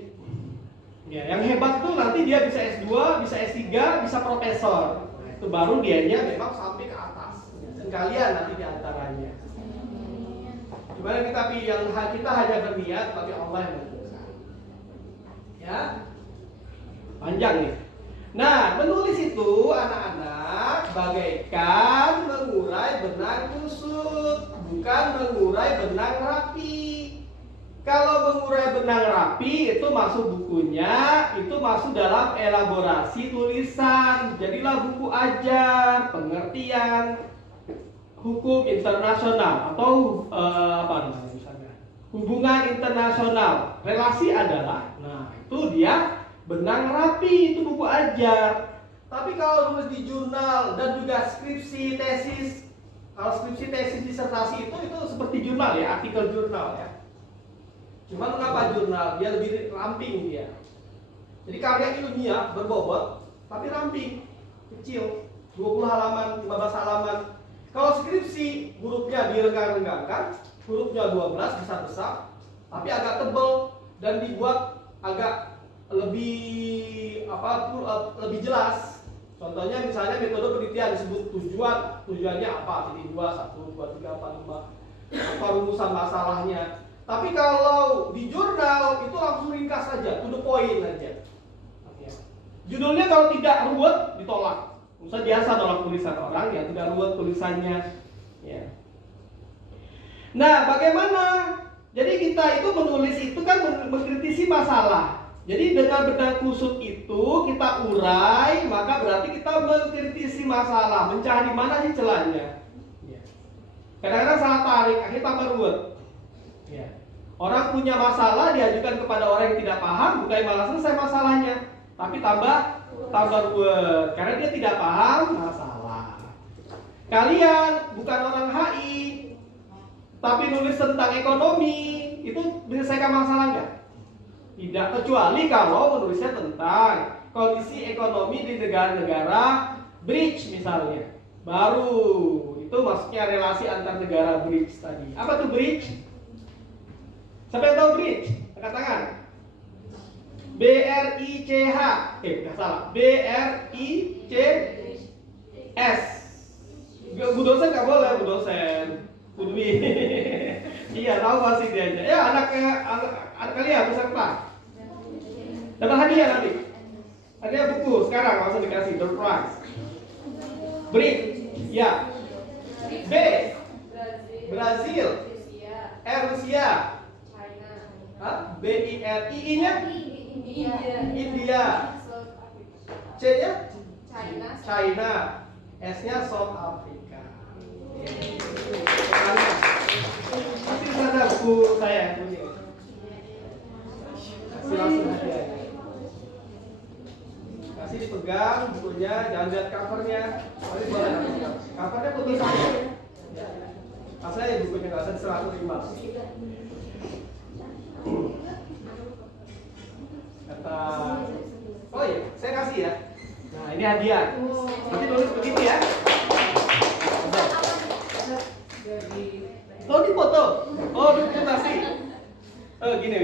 Ya, yang hebat itu nanti dia bisa S2, bisa S3, bisa profesor. Nah, itu baru dianya memang sampai ke atas. Dan kalian nanti di antaranya. Gimana tapi yang kita hanya berniat, tapi Allah yang menentukan. Ya. Panjang nih. Nah, menulis itu anak-anak bagaikan mengurai benang kusut, bukan mengurai benang rapi. Kalau mengurai benang rapi itu masuk bukunya, itu masuk dalam elaborasi tulisan. Jadilah buku ajar, pengertian hukum internasional atau apa namanya misalnya hubungan internasional. Relasi adalah, nah itu dia benang rapi, itu buku ajar. Tapi kalau nulis di jurnal dan juga skripsi, tesis, kalau skripsi, tesis, disertasi itu seperti jurnal ya, artikel jurnal ya. Cuma mengapa jurnal? Dia lebih ramping dia. Jadi karya ilmiah berbobot tapi ramping, kecil, 20 halaman, 15 halaman. Kalau skripsi hurufnya direnggang-renggangkan, hurufnya 12 besar-besar, tapi agak tebal dan dibuat agak lebih lebih jelas. Contohnya misalnya metode penelitian disebut tujuannya apa? Jadi 2, 1, 2, 3, 4, 5. Apa rumusan masalahnya? Tapi kalau di jurnal itu langsung ringkas saja, to the point aja. Judulnya kalau tidak ruwet ditolak. Misalnya biasa dalam tulisan orang ya tidak ruwet tulisannya. Ya. Nah, bagaimana? Jadi kita itu menulis itu kan mengkritisi masalah. Jadi dengan benang kusut itu kita urai, maka berarti kita mengkritisi masalah, mencari mana sih celahnya. Kadang-kadang salah tarik, akhirnya tambah ruwet. Ya. Orang punya masalah diajukan kepada orang yang tidak paham, bukan malah selesai masalahnya, tapi tambah ruwet karena dia tidak paham masalah. Kalian bukan orang HI, tapi nulis tentang ekonomi, itu menyelesaikan masalah nggak? Tidak, kecuali kalau menulisnya tentang kondisi ekonomi di negara-negara BRICS misalnya. Baru itu maksudnya relasi antar negara BRICS tadi. Apa tuh BRICS? Siapa yang tahu BRICS? Angkat tangan. BRICH. Nggak salah. BRICS. Bu dosen nggak boleh, bu dosen. Bu Dwi. Iya, tahu pasti dia aja. Ya, anak kalian peserta. Dapat hadiah nanti. Hadiah buku sekarang langsung dikasih door prize. BRICS. Ya. B. Brazil. Rusia. Hah? BIRI-nya? India. C-nya? China. S-nya South Africa. Masih ada buku saya kuning. Kasih langsung hadiah. Kasih dipegang bukunya, jangan lihat covernya. Tapi boleh pegang. Covernya putus saya. Pas aja bukunya nggak usah diserah terima. Kata, oh iya, saya kasih ya. Nah ini hadiah. Nanti tulis begitu ya. Oh di foto. Oh dokumentasi. Gini.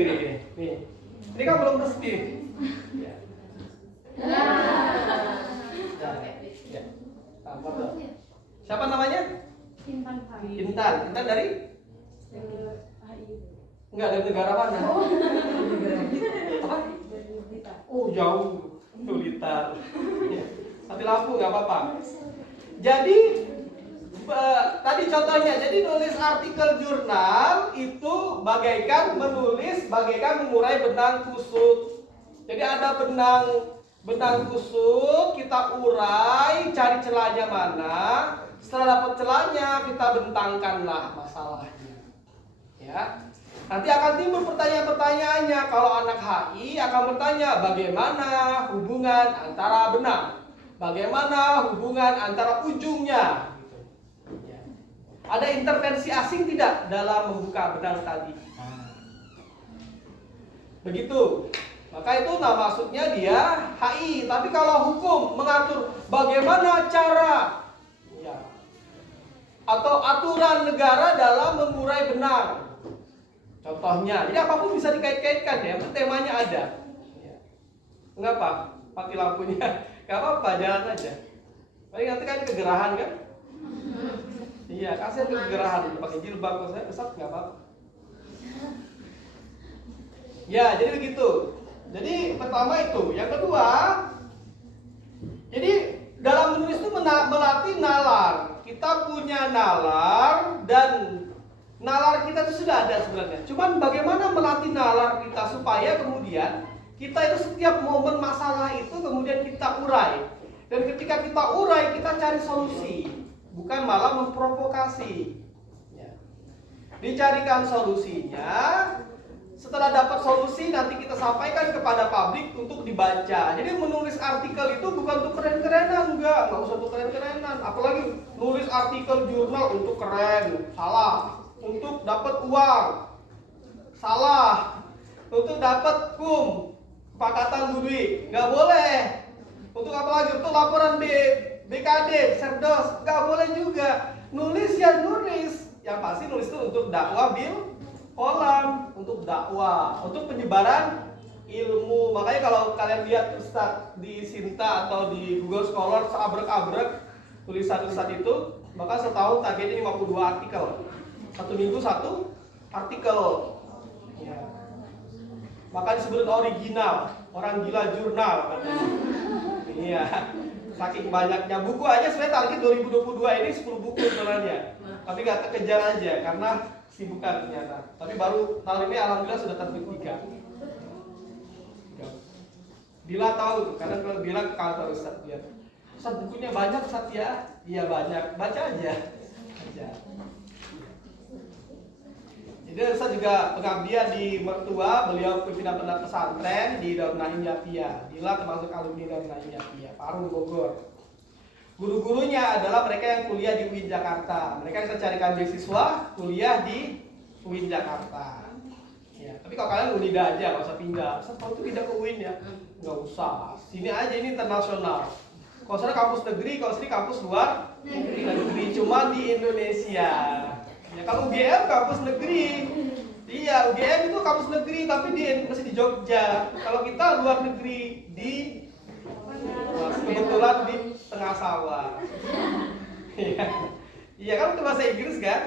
Nih. Ini kan belum resmi. Ya. Ya. Foto. Siapa namanya? Intan dari? Enggak, dari negara mana? Apa? Oh jauh. Blitar. Ya. Mati lampu nggak apa-apa. Jadi tadi contohnya, jadi nulis artikel jurnal itu bagaikan mengurai benang kusut. Jadi ada benang kusut, kita urai, cari celahnya mana. Setelah dapat celahnya, kita bentangkanlah masalahnya. Ya. Nanti akan timbul pertanyaan-pertanyaannya. Kalau anak HI akan bertanya bagaimana hubungan antara benang, bagaimana hubungan antara ujungnya. Ya. Ada intervensi asing tidak dalam membuka benang tadi? Begitu. Maka itu maksudnya dia HI. Tapi kalau hukum mengatur bagaimana cara atau aturan negara dalam mengurai benang. Contohnya, jadi apapun bisa dikait-kaitkan ya, itu temanya ada. Enggak apa, mati lampunya, enggak apa-apa, jalan aja. Paling nanti kan kegerahan kan? Iya, kasih kegerahan, pakai jilbab, kalau saya besar enggak apa-apa. Ya, jadi begitu. Jadi pertama itu, yang kedua, jadi dalam menulis itu melatih nalar. Kita punya nalar dan nalar kita itu sudah ada sebenarnya. Cuman bagaimana melatih nalar kita supaya kemudian kita itu setiap momen masalah itu kemudian kita urai. Dan ketika kita urai, kita cari solusi, bukan malah memprovokasi. Ya. Dicarikan solusinya. Setelah dapat solusi, nanti kita sampaikan kepada publik untuk dibaca. Jadi menulis artikel itu bukan untuk keren-kerenan, enggak usah untuk keren-kerenan. Apalagi nulis artikel jurnal untuk keren, salah. Untuk dapat uang, salah. Untuk dapat kesepakatan duit, nggak boleh. Untuk apa lagi? Untuk laporan BKD, Serdos, nggak boleh juga. Nulis ya nulis. Yang pasti nulis itu untuk dakwah kolam, untuk dakwah, untuk penyebaran ilmu. Makanya kalau kalian lihat Ustadz di Sinta atau di Google Scholar seabrek-abrek tulisan-tulisan itu, maka setahun targetnya 52 artikel. Satu minggu satu artikel. Ya. Maka disebut original, orang gila jurnal katanya. Iya. Saking banyaknya buku aja sebenarnya target 2022 ini 10 buku sebenarnya. Tapi gak kekejar aja karena sibukan ternyata. Tapi baru tahun ini alhamdulillah sudah terbit 3. Bila tahu tuh, karena kalau bilang ke kantor Ustadz dia, Ustadz bukunya banyak Ustadz ya? Iya banyak, baca aja. Jadi Ustadz juga pengabdian di mertua, beliau pimpinan pondok pesantren di Darul Naim Yapia. Bila termasuk alumni Darul Naim Yapia, Parung Bogor. Guru-gurunya adalah mereka yang kuliah di UIN Jakarta. Mereka kita carikan beasiswa kuliah di UIN Jakarta. Ya, tapi kalau kalian UNIDA aja, nggak usah pindah. Kalau itu pindah ke UIN ya, nggak usah. Sini aja, ini internasional. Kalau sana kampus negeri, kalau sini kampus luar negeri, cuma di Indonesia. Ya, kalau UGM kampus negeri. Iya, UGM itu kampus negeri, tapi masih di Jogja. Kalau kita luar negeri di kebetulan di tengah sawah. Iya kan itu bahasa Inggris kan?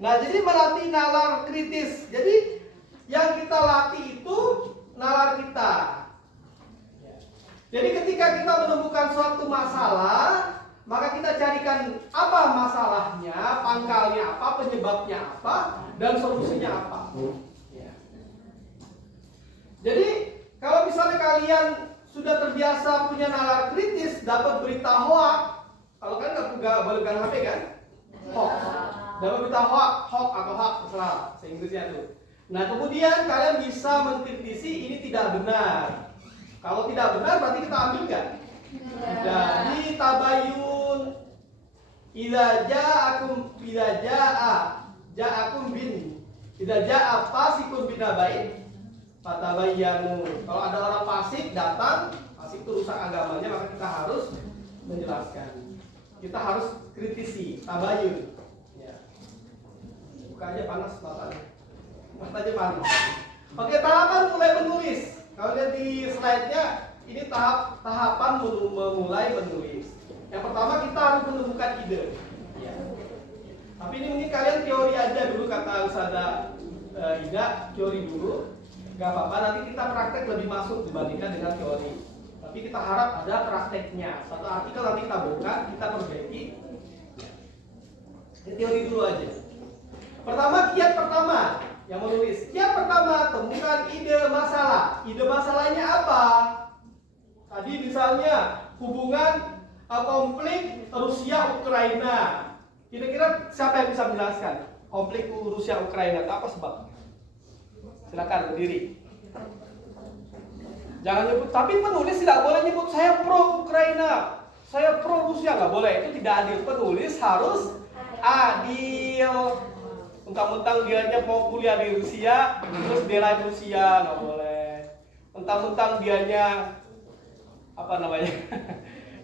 Nah jadi melatih nalar kritis. Jadi yang kita latih itu nalar kita. Jadi ketika kita menemukan suatu masalah, maka kita carikan apa masalahnya, pangkalnya apa, penyebabnya apa, dan solusinya apa. Ya. Jadi kalau misalnya kalian sudah terbiasa punya nalar kritis, dapat berita hoax, kalau kan nggak boleh pegang HP kan? Hoax. Dapat berita hoax atau hoax, terserah, se-Inggrisnya tuh. Nah kemudian kalian bisa mengkritisi ini tidak benar. Kalau tidak benar berarti kita ambil nggak? Jadi tabayun, idza ja'akum fasikun binaba'in fatabayyanu. Kalau ada orang fasik datang, fasik itu rusak agamanya, maka kita harus menjelaskan. Kita harus kritisi, tabayun. Ya. Buka aja panas matanya. Matanya panas. Oke, tahapan mulai menulis. Kalau lihat di slide-nya, ini tahapan memulai menulis. Yang pertama kita harus menemukan ide. Ya. Tapi ini mungkin kalian teori aja dulu, kata Ustazah Ida, teori dulu. Gak apa-apa, nanti kita praktek lebih masuk dibandingkan dengan teori. Tapi kita harap ada prakteknya. Satu artikel nanti kita buka, kita perbaiki. Ini teori dulu aja. Pertama, kiat pertama yang menulis. Kiat pertama, temukan ide masalah. Ide masalahnya apa? Tadi misalnya hubungan konflik Rusia-Ukraina. Kira-kira siapa yang bisa menjelaskan konflik Rusia-Ukraina? Apa sebab? Silakan berdiri. Jangan nyebut, tapi penulis tidak boleh nyebut saya pro Ukraina, saya pro Rusia, nggak boleh. Itu tidak adil. Penulis harus adil. Mentang-mentang dianya mau kuliah di Rusia, terus belain Rusia, nggak boleh. Mentang-mentang dianya apa namanya?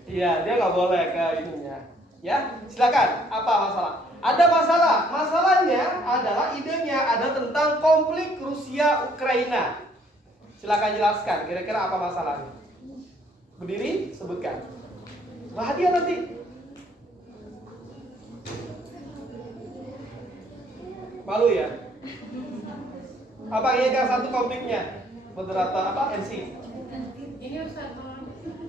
Iya, dia nggak boleh ke ininya. Ya, silakan. Apa masalah? Ada masalah. Masalahnya adalah idenya ada tentang konflik Rusia-Ukraina. Silakan jelaskan. Kira-kira apa masalahnya? Berdiri, sebutkan. Hadiah nanti. Malu ya? Apa kira-kira satu konfliknya? Moderator apa? MC? Ini Ustaz.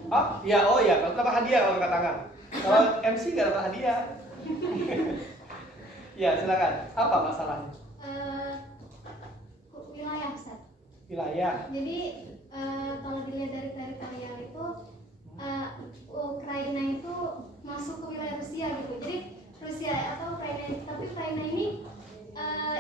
Oh, iya, oh ya. Kalau dapat hadiah kalau angkat tangan. Kalau MC nggak dapat hadiah. Ya, silakan. Apa masalahnya? Wilayah, Ustaz. Wilayah. Jadi kalau dilihat dari teritorial itu Ukraina itu masuk ke wilayah Rusia gitu. Jadi Rusia atau Ukraina, tapi Ukraina ini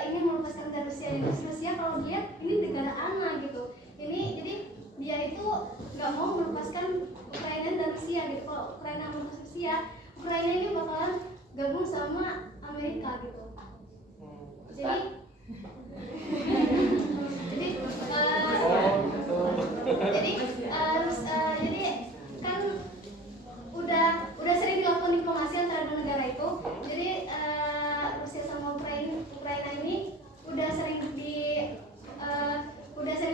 ingin melepaskan dari Rusia. Rusia kalau dia ini negara anak gitu. Ini jadi dia itu nggak mau melepaskan Ukraina dan Rusia gitu. Kalau Ukraina melepaskan Rusia, Ukraina ini bakalan gabung sama Amerika gitu. Jadi jadi kan udah sering dilakukan diplomasi antara dua negara itu. Jadi Rusia sama Ukraina ini udah sering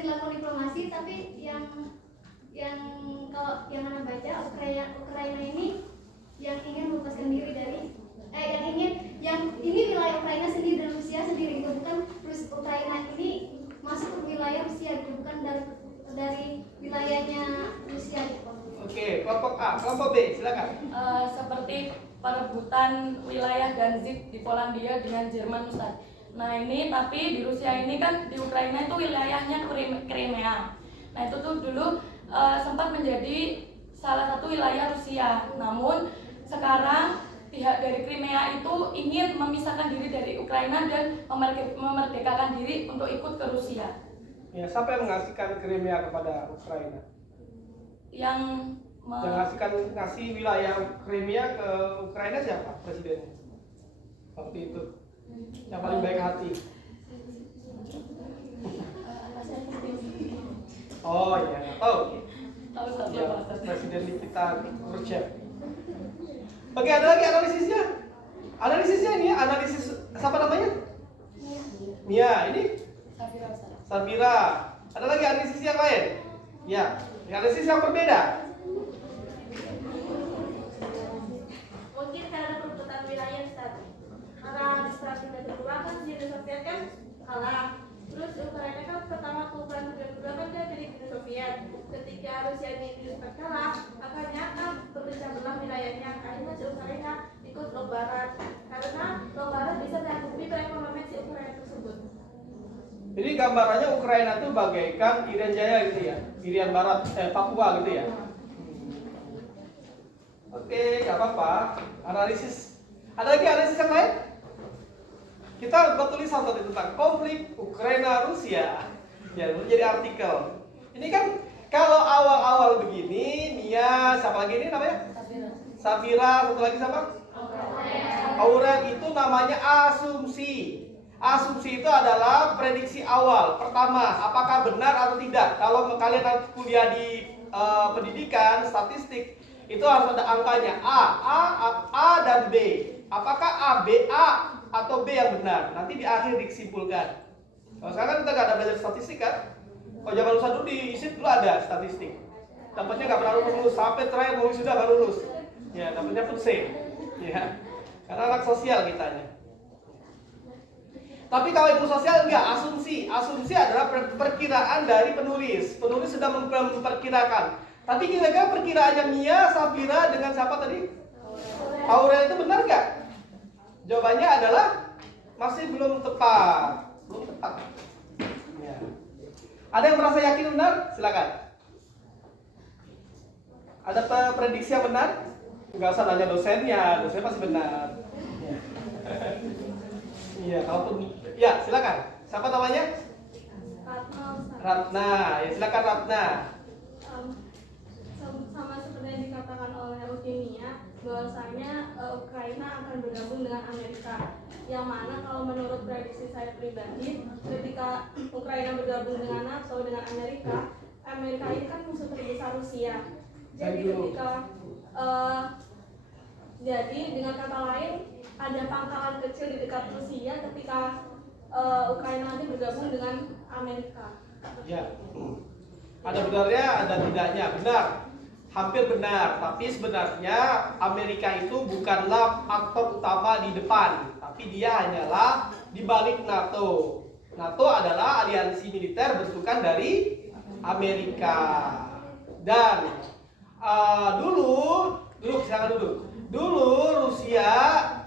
dilakukan diplomasi, tapi yang kalau yang Anda baca Ukraina ini yang ingin melepaskan diri dari yang ini wilayah Ukraina sendiri dan Rusia sendiri gitu, bukan Ukraina ini masuk ke wilayah Rusia gitu, bukan dari wilayahnya Rusia gitu. Oke, kelompok A, kelompok B, silakan. Seperti perebutan wilayah Danzig di Polandia dengan Jerman, Ustaz. Nah ini tapi di Rusia ini kan di Ukraina itu wilayahnya Crimea. Nah itu tuh dulu sempat menjadi salah satu wilayah Rusia. Namun sekarang pihak dari Crimea itu ingin memisahkan diri dari Ukraina dan memerdekakan diri untuk ikut ke Rusia. Ya, siapa yang mengasihkan Crimea kepada Ukraina? Yang ngasih wilayah Crimea ke Ukraina siapa presidennya? Waktu itu. Yang paling baik hati. Oh iya, nggak tahu. Tahu saja, Ya, Pak. Presiden Nikita Khrushchev. Oke, ada lagi analisisnya. Analisisnya ini ya, analisis siapa namanya? Mia, ini Safira, Ustaz. Sabira. Ada lagi analisis yang lain? Ya, analisis yang berbeda. Mungkin karena perebutan wilayah, Ustaz. Karena di setelah kedua kan Uni Soviet kan kalah. Terus Ukraina kan pertama keluaran kedua kan dia dari Uni Soviet. Ketika Rusia di Uni Soviet kalah, akhirnya kan berpecah belah wilayahnya. Akhirnya si Ukraina ikut blok barat. Karena blok barat Jadi gambarannya Ukraina itu bagaikan Irian Jaya gitu ya, Irian Barat, Papua gitu ya. Oke, nggak apa-apa. Analisis. Ada lagi analisis yang lain? Kita buat tulisan tadi tentang konflik Ukraina Rusia. Ya, jadi artikel. Ini kan kalau awal-awal begini, Mia, siapa lagi ini namanya? Safira, satu lagi siapa? Aurel itu namanya asumsi. Asumsi itu adalah prediksi awal. Pertama, apakah benar atau tidak? Kalau kalian nanti kuliah di pendidikan, statistik, itu harus ada angkanya A dan B. Apakah A, B, A atau B yang benar? Nanti di akhir disimpulkan. Kalau sekarang kan kita nggak ada belajar statistik kan? Kalau zaman dulu di ISIP dulu ada statistik. Dapatnya nggak pernah lulus, sampai terakhir mau sudah baru lulus. Ya, dapatnya pun C. Ya, karena anak sosial kitanya. Tapi kalau ilmu sosial enggak, asumsi. Asumsi adalah perkiraan dari penulis. Penulis sudah memperkirakan. Tapi kira-kira perkiraannya Mia, Safira dengan siapa tadi? Aurel itu benar nggak? Jawabannya adalah masih belum tepat. Belum tepat. Ya. Ada yang merasa yakin benar? Silakan. Ada prediksi yang benar? Nggak usah nanya dosennya, dosennya pasti benar. Iya, kalaupun ya silakan. Siapa namanya? Ratna. Ya silakan Ratna. Sama seperti yang dikatakan oleh Eugenia, bahwasanya Ukraina akan bergabung dengan Amerika. Yang mana kalau menurut prediksi saya pribadi, ketika Ukraina bergabung dengan NATO dengan Amerika, Amerika ini kan musuh terbesar Rusia. Jadi jadi dengan kata lain, ada pangkalan kecil di dekat Rusia ketika Ukraina nanti bergabung dengan Amerika. Ya, ada benarnya, ada tidaknya. Benar, hampir benar. Tapi sebenarnya Amerika itu bukanlah aktor utama di depan, tapi dia hanyalah di balik NATO. NATO adalah aliansi militer bentukan dari Amerika. Dan dulu Rusia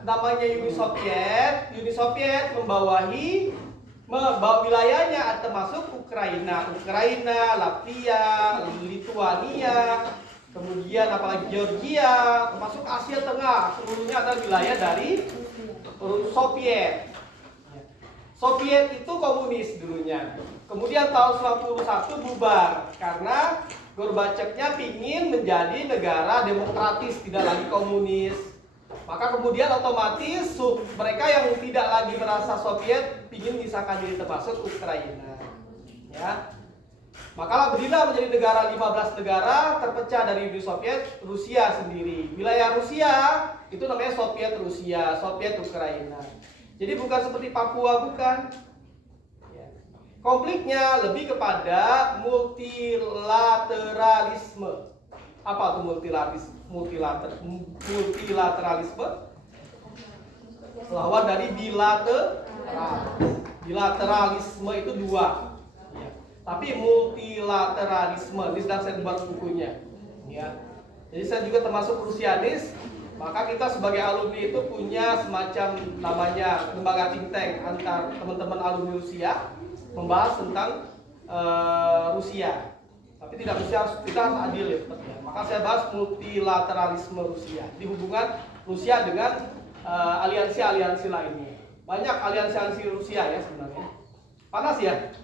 namanya Uni Soviet membawahi wilayahnya termasuk Ukraina, Latvia, Lituania, kemudian apalagi Georgia, termasuk Asia Tengah, seluruhnya adalah wilayah dari Soviet. Soviet itu komunis dulunya. Kemudian tahun 1991 bubar karena Gorbachevnya pingin menjadi negara demokratis, tidak lagi komunis. Maka kemudian otomatis mereka yang tidak lagi merasa Soviet pingin misahkan diri termasuk Ukraina. Ya. Maka berdirilah menjadi negara 15 negara terpecah dari Uni Soviet, Rusia sendiri. Wilayah Rusia itu namanya Soviet Rusia, Soviet Ukraina. Jadi bukan seperti Papua, bukan. Konfliknya lebih kepada multilateralisme. Apa itu multilateralisme? Lawan dari bilateralisme itu dua. Ya. Tapi multilateralisme ini sedang saya buat bukunya. Ya. Jadi saya juga termasuk Rusianis. Maka kita sebagai alumni itu punya semacam namanya lembaga think tank antar teman-teman alumni Rusia, membahas tentang Rusia, tapi tidak harus adil ya, maka saya bahas multilateralisme Rusia di hubungan Rusia dengan aliansi-aliansi lainnya. Banyak aliansi Rusia ya sebenarnya. Panas ya?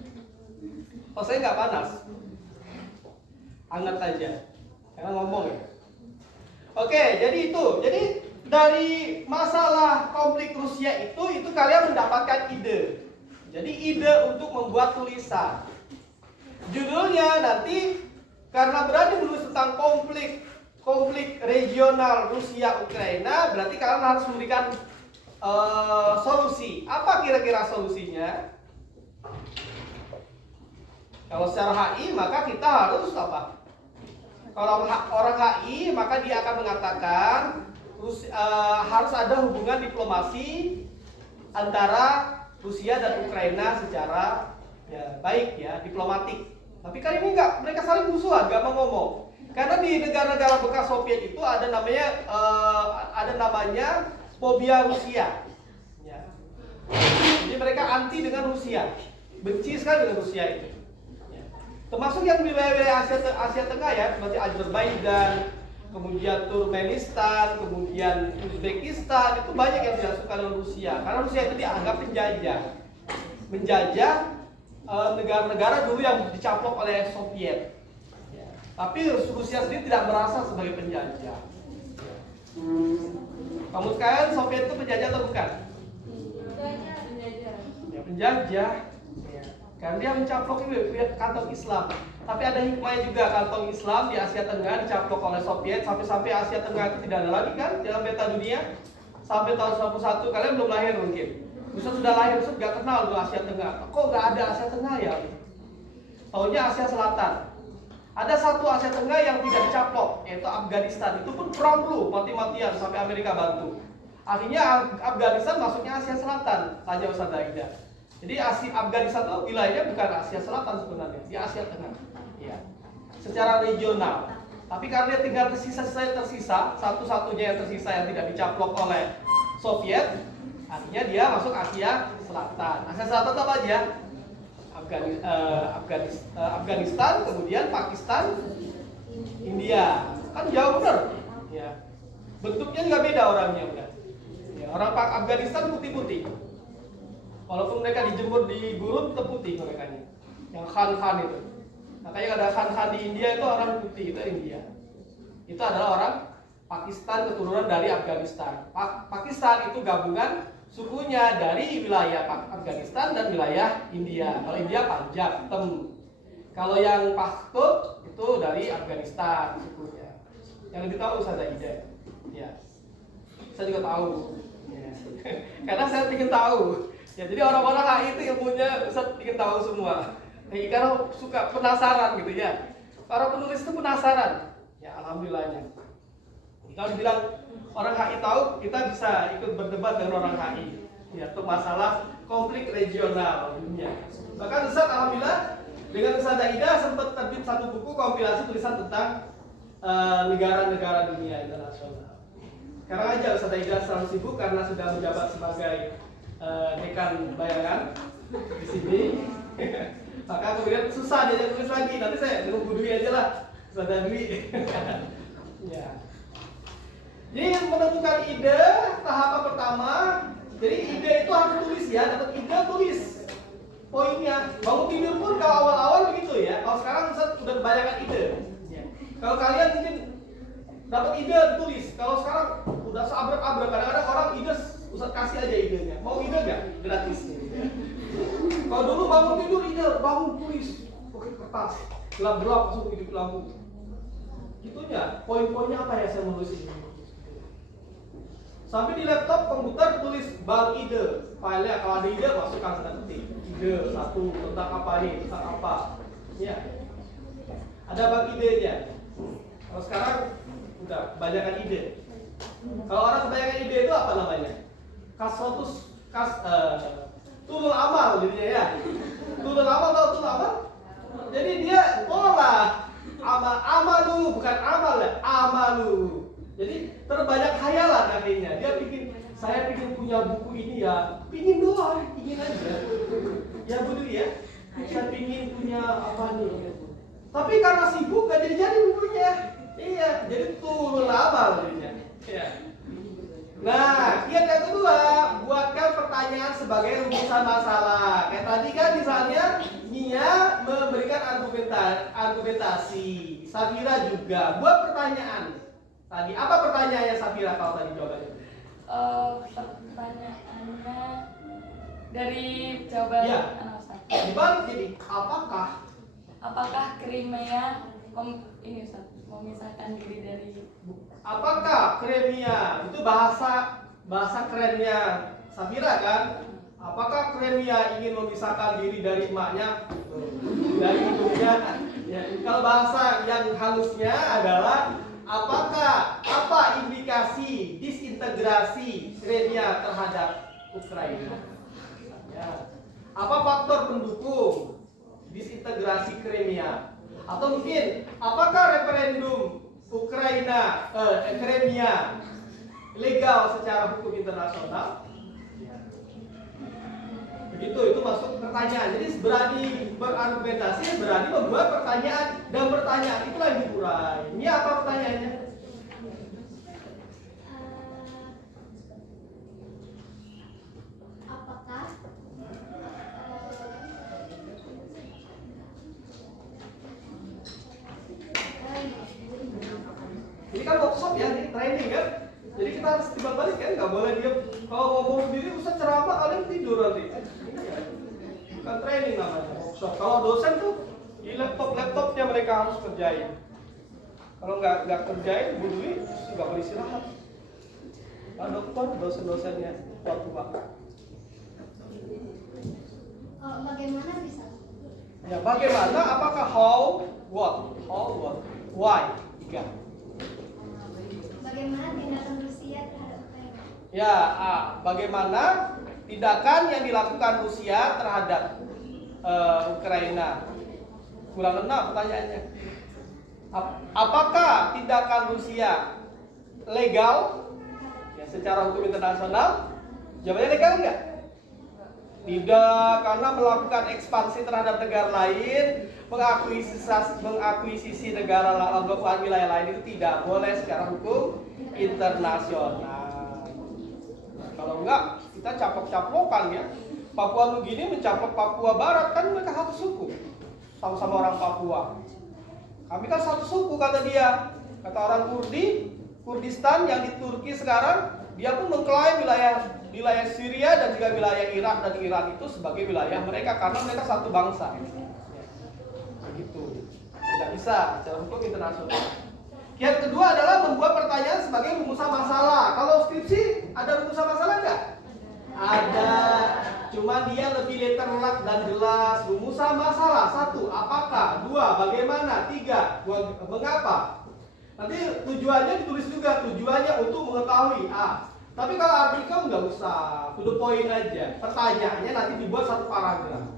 Oh saya nggak panas, hangat aja, jangan ngomong ya. Oke, jadi itu, jadi dari masalah konflik Rusia itu kalian mendapatkan ide. Jadi ide untuk membuat tulisan. Judulnya nanti karena berani menulis tentang konflik regional Rusia Ukraina, berarti kalian harus memberikan solusi. Apa kira-kira solusinya? Kalau secara HI maka kita harus apa? Kalau orang HI maka dia akan mengatakan harus ada hubungan diplomasi antara Rusia dan Ukraina secara baik ya, diplomatik. Tapi kali ini enggak, mereka saling musuhan, enggak mau ngomong. Karena di negara-negara bekas Soviet itu ada namanya fobia Rusia. Ya. Jadi mereka anti dengan Rusia. benci sekali dengan Rusia itu. Ya. Termasuk yang wilayah-wilayah Asia Tengah ya, seperti Azerbaijan, kemudian Turkmenistan, kemudian Uzbekistan, itu banyak yang tidak suka dengan Rusia karena Rusia itu dianggap menjajah negara-negara dulu yang dicaplok oleh Soviet. Ya. Tapi Rusia sendiri tidak merasa sebagai penjajah. Kamu sekalian, Soviet itu penjajah atau bukan? Ya, penjajah. Ya. Karena dia mencaplok kantong Islam. Tapi ada hikmahnya juga, kantong Islam di Asia Tengah dicaplok oleh Soviet sampai Asia Tengah itu tidak ada lagi kan dalam peta dunia. Sampai tahun 91 kalian belum lahir mungkin. Ustaz sudah lahir, Ustaz gak kenal tuh Asia Tengah. Kok gak ada Asia Tengah ya? Taunya Asia Selatan. Ada satu Asia Tengah yang tidak dicaplok, yaitu Afghanistan. Itu pun perang dulu, mati-matian sampai Amerika bantu. Akhirnya Afghanistan masuknya Asia Selatan, tanya Ustaz Aida. Jadi Afghanistan itu wilayahnya bukan Asia Selatan sebenarnya, di Asia Tengah. Ya. Secara regional. Tapi karena dia tinggal tersisa, satu-satunya yang tersisa yang tidak dicaplok oleh Soviet, artinya dia masuk Asia Selatan. Asia Selatan apa aja? Afghanistan, kemudian Pakistan, India. Kan jauh benar. Ya. Bentuknya juga beda orangnya udah. Ya, orang Afghanistan putih-putih. Walaupun mereka dijemur di gurun tetap putih mereka nya. Yang Khan itu. Makanya ada Khan di India itu orang putih, itu India. Itu adalah orang Pakistan keturunan dari Afghanistan. Pakistan itu gabungan sukunya dari wilayah Afghanistan dan wilayah India. Kalau India Punjab, kalau yang Pakhtun itu dari Afghanistan sukunya. Yang lebih tahu Ustaz Aida. Ya. Saya juga tahu. Ya. Karena saya ingin tahu. Ya, jadi orang-orang HI itu ilmunya Ustaz ingin tahu semua. Karena suka penasaran gitu ya. Para penulis itu penasaran. Ya, alhamdulillahnya. Kalau dibilang orang HI tahu, kita bisa ikut berdebat dengan orang HI. Ya, untuk masalah konflik regional dunia. Bahkan Ustaz alhamdulillah dengan Ustaz Aida sempat terbit satu buku kompilasi tulisan tentang negara-negara dunia internasional. Sekarang aja Ustaz Aida selalu sibuk karena sudah menjabat sebagai dekan bayangan di sini. Maka kemudian susah dia tulis lagi. Nanti saya nunggu Dwi aja lah, Ustaz Dwi. Ya. Jadi menentukan ide tahapan pertama. Jadi ide itu harus tulis ya, dapat ide tulis poinnya. Bangun tidur pun kalau awal-awal begitu ya. Kalau sekarang Ustaz udah kebanyakan ide. Ya. Kalau kalian mungkin dapat ide tulis. Kalau sekarang udah seabrek-abrek, kadang-kadang orang ide Ustaz kasih aja idenya. Mau ide nggak? Gratis. Ya. Kalau dulu bangun tidur ide, bangun tulis pakai kertas, gelap-gelap langsung hidup lampu. Gitunya. Poin-poinnya apa ya saya menulis ini? Sampai di laptop komputer tulis bank ide, filenya kalau ada ide masukkan tanda ketik ide satu tentang apa nih, tentang apa, ya ada bank idenya. Kalau sekarang udah kebanyakan ide. Kalau orang kebanyakan ide itu apa namanya? Tulul amal jadinya ya. Tulul amal atau tulul amal? Jadi dia olah amalu bukan amal ya, amalu. Jadi terbanyak khayalan akhirnya. Dia saya pikir punya buku ini ya, pingin doang, ingin aja. Ya betul ya. Saya pingin punya apa nih. Tapi karena sibuk gak jadi bukunya. Iya, jadi tulul amal jadinya. Ya. Nah, yang kedua, buatkan pertanyaan sebagai rumusan masalah. Kayak tadi kan misalnya Nia memberikan argumentasi, Safira juga buat pertanyaan. Tadi apa pertanyaannya Safira kalau tadi jawabannya? Pertanyaannya dari jawaban ya. anak Ustaz. Dibalik jadi apakah Crimea ini Ustaz memisahkan diri dari apakah Crimea itu bahasa kerennya Safira kan? Apakah Crimea ingin memisahkan diri dari emaknya? Dari ibunya? Ya, kalau bahasa yang halusnya adalah apa indikasi disintegrasi Crimea terhadap Ukraina? Ya. Apa faktor pendukung disintegrasi Crimea? Atau mungkin apakah referendum Crimea legal secara hukum internasional? Itu masuk pertanyaan. Jadi berani berargumentasi, berani membuat pertanyaan, dan pertanyaan itulah yang diurai. Ini apa pertanyaannya? Apakah Ini kan workshop ya, ini training kan. Jadi kita harus timbal balik kan, nggak boleh diam. Kalau ngomong sendiri usah ceramah kalian tidur nanti. Bukan training namanya, workshop. Kalau dosen tuh di laptopnya mereka harus kerjain. Kalau nggak kerjain, budui nggak boleh istirahat. Nah, dokter dosen-dosennya waktu makan. bagaimana bisa? Ya, bagaimana? Apakah how, what, why? 3. Bagaimana tindakan Rusia terhadap Ukraina? Ya, bagaimana tindakan yang dilakukan Rusia terhadap Ukraina? Kurang kena pertanyaannya. Apakah tindakan Rusia legal? Ya, secara hukum internasional, jawabannya legal enggak? Tidak, karena melakukan ekspansi terhadap negara lain, mengakuisisi negara wilayah lain itu tidak boleh secara hukum internasional. Nah, kalau enggak, kita caplok-caplokan ya. Papua Nugini mencaplok Papua Barat, kan mereka satu suku, sama-sama orang Papua. Kami kan satu suku kata dia. Kata orang Kurdistan yang di Turki sekarang, dia pun mengklaim wilayah Syria dan juga wilayah Irak dan Iran itu sebagai wilayah mereka karena mereka satu bangsa. Begitu. Tidak bisa secara hukum internasional. Kiat kedua adalah membuat pertanyaan sebagai rumusan masalah. Kalau skripsi ada rumusan masalah enggak? Ada. Cuma dia lebih letterlock dan jelas. Rumusan masalah 1. Apakah? 2. Bagaimana? 3. Mengapa? Nanti tujuannya ditulis juga. Tujuannya untuk mengetahui. Tapi kalau artikel nggak usah, to the point aja. Pertanyaannya nanti dibuat satu paragraf.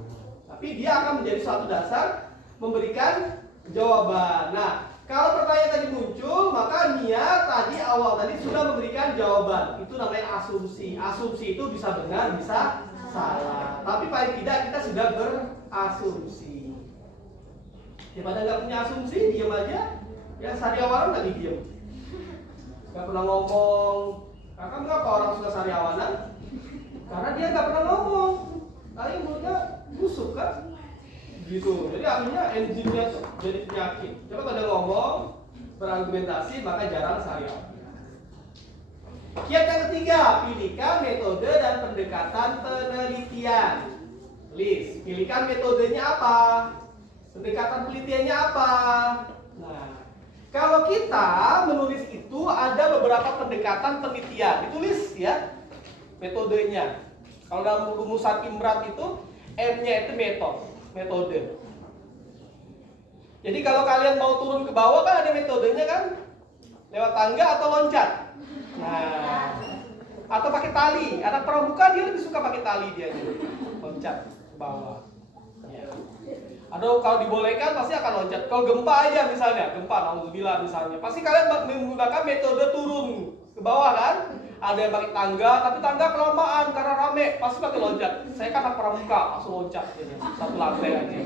Tapi dia akan menjadi suatu dasar memberikan jawaban. Nah, kalau pertanyaan tadi muncul, maka Nia tadi awal tadi sudah memberikan jawaban. Itu namanya asumsi. Asumsi itu bisa benar, bisa salah. Tapi paling tidak kita sudah berasumsi. Daripada nggak punya asumsi, diam aja. Ya sariawanan tadi diam. Nggak pernah ngomong. Karena mengapa orang suka sariawanan? Karena dia nggak pernah ngomong. Kali mulutnya busuk kan? Gitu. Jadi akhirnya engine-nya jadi penyakit. Coba kalau dia ngomong, berargumentasi, maka jarang sariawan. Kiat yang ketiga, pilihkan metode dan pendekatan penelitian. List, pilihkan metodenya apa? Pendekatan penelitiannya apa? Nah, kalau kita menulis itu ada beberapa pendekatan penelitian. Ditulis ya metodenya. Kalau dalam rumusan Imrat itu M-nya itu metode. Jadi kalau kalian mau turun ke bawah kan ada metodenya kan? Lewat tangga atau loncat. Nah, atau pakai tali. Anak pramuka dia lebih suka pakai tali dia loncat ke bawah. Ya. Atau kalau dibolehkan pasti akan loncat. Kalau gempa aja misalnya, alhamdulillah misalnya, pasti kalian menggunakan metode turun ke bawah kan? Ada yang pakai tangga, tapi tangga kelamaan karena rame, pasti pakai loncat. Saya kan anak pramuka, langsung loncat jadi satu lantai aja.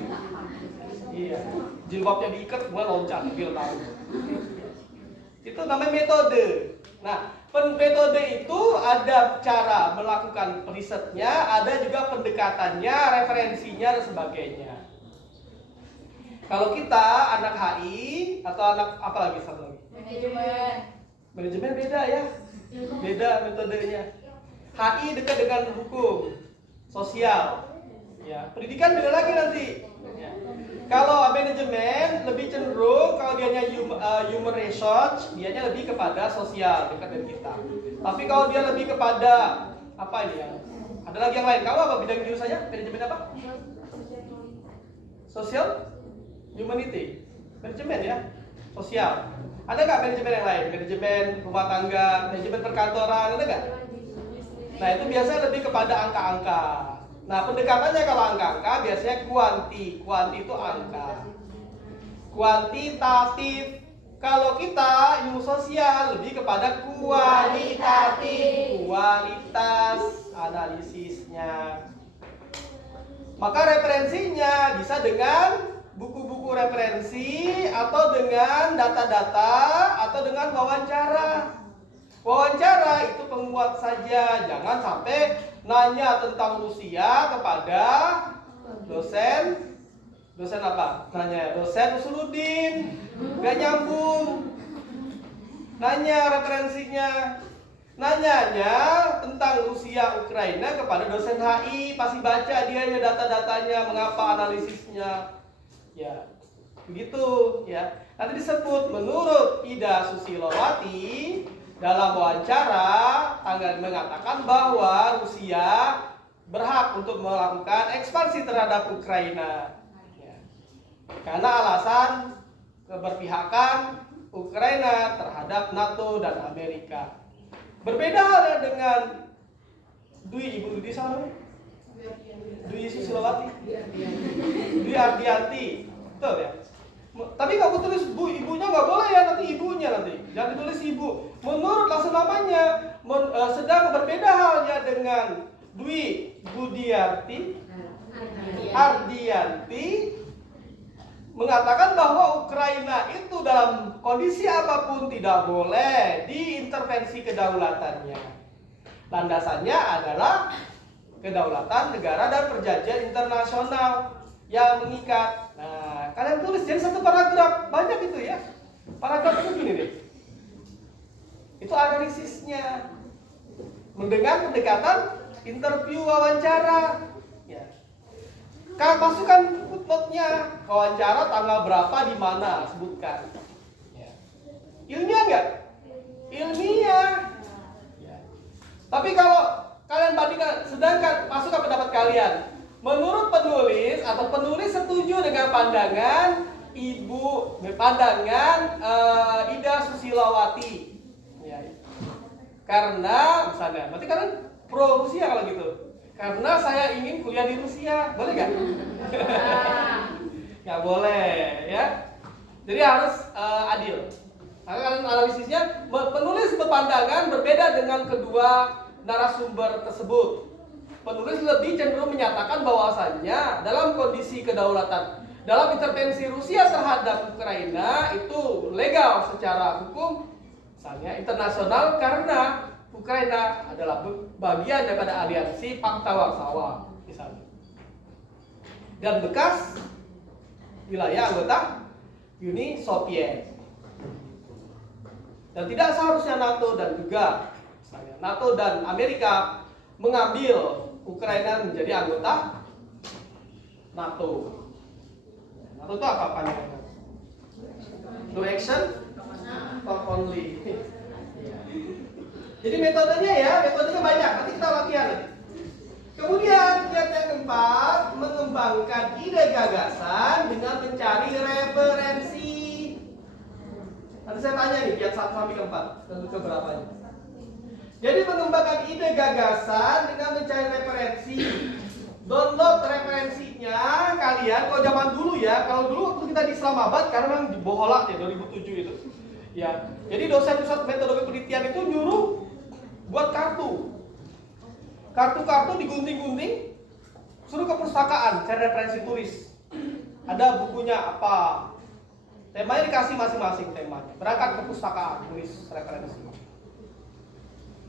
Iya, jilbabnya diikat, kemudian loncat, biar tahu. Itu namanya metode. Nah, metode itu ada cara melakukan risetnya, ada juga pendekatannya, referensinya dan sebagainya. Kalau kita anak HI atau anak apa lagi satu lagi? Manajemen beda ya. Beda metodenya. HI dekat dengan hukum, sosial. Ya, pendidikan beda lagi nanti. Ya. Kalau manajemen lebih cenderung kalau dianya human research, dianya lebih kepada sosial, dekat dengan kita. Tapi kalau dia lebih kepada apa ini ya? Ada lagi yang lain. Kamu apa bidang jurusannya? Manajemen apa? Sosial? Humanity, manajemen ya, sosial. Ada nggak manajemen yang lain? Manajemen rumah tangga, manajemen perkantoran, ada nggak? Nah itu biasanya lebih kepada angka-angka. Nah pendekatannya kalau angka-angka biasanya kuanti itu angka. Kuantitatif. Kalau kita ilmu sosial lebih kepada kualitatif, kualitas analisisnya. Maka referensinya bisa dengan buku-buku referensi, atau dengan data-data, atau dengan wawancara. Wawancara itu penguat saja, jangan sampai nanya tentang Rusia kepada dosen apa? Nanya dosen Usuluddin, gak nyambung. Nanya referensinya, nanyanya tentang Rusia Ukraina kepada dosen HI, pasti baca dia data-datanya, mengapa analisisnya. Ya, begitu ya. Nanti disebut menurut Ida Susilowati dalam wawancara mengatakan bahwa Rusia berhak untuk melakukan ekspansi terhadap Ukraina. Ya. Karena alasan keberpihakan Ukraina terhadap NATO dan Amerika. Berbeda halnya dengan Ibu Dwi sama Dwi Susilowati, Dwi Ardianti, betul ya? Tapi nggak boleh tulis ibunya, nggak boleh ya, nanti ibunya nanti. Jangan ditulis ibu. Menurut langsung namanya. Sedang berbeda halnya dengan Dwi Budiarti Ardianti mengatakan bahwa Ukraina itu dalam kondisi apapun tidak boleh diintervensi kedaulatannya. Landasannya adalah kedaulatan negara dan perjanjian internasional yang mengikat. Nah, kalian tulis jadi satu paragraf, banyak itu ya. Paragraf itu gini deh. Itu analisisnya. Dengan pendekatan interview wawancara. Ya. Masukkan footnote-nya, wawancara tanggal berapa di mana, sebutkan. Ya. Ilmiah enggak? Ilmiah. Ya. Tapi kalau kalian bandingkan, sedangkan masukkan pendapat kalian. Menurut penulis atau penulis setuju dengan pandangan Ida Susilowati. Ya. Karena misalnya, berarti kalian pro Rusia kalau gitu. Karena saya ingin kuliah di Rusia, boleh nggak? Nggak boleh, ya. Jadi harus adil. Maka kalian analisisnya, penulis berpandangan berbeda dengan kedua narasumber tersebut. Penulis lebih cenderung menyatakan bahwasannya dalam kondisi kedaulatan, dalam intervensi Rusia terhadap Ukraina itu legal secara hukum, misalnya internasional, karena Ukraina adalah bagian daripada aliansi Pakta Warsawa, misalnya, dan bekas wilayah anggota Uni Soviet, dan tidak seharusnya NATO dan juga misalnya NATO dan Amerika mengambil Ukraina menjadi anggota NATO. NATO itu apa panjangnya? No action, talk only. Jadi metodenya banyak. Nanti kita latihan. Kemudian kiat yang keempat, mengembangkan ide gagasan dengan mencari referensi. Nanti saya tanya nih kiat 1 sampai 4 ke berapanya. Jadi mengembangkan ide gagasan dengan mencari referensi. Download referensinya kalian. Kalau zaman dulu ya, kalau dulu waktu kita di Islamabad, karena memang di Boholak ya 2007 itu. Ya, jadi dosen pusat metodologi penelitian itu nyuruh buat kartu digunting-gunting, suruh ke perpustakaan cari referensi tulis. Ada bukunya apa? Temanya dikasih masing-masing temanya. Berangkat ke perpustakaan tulis referensi.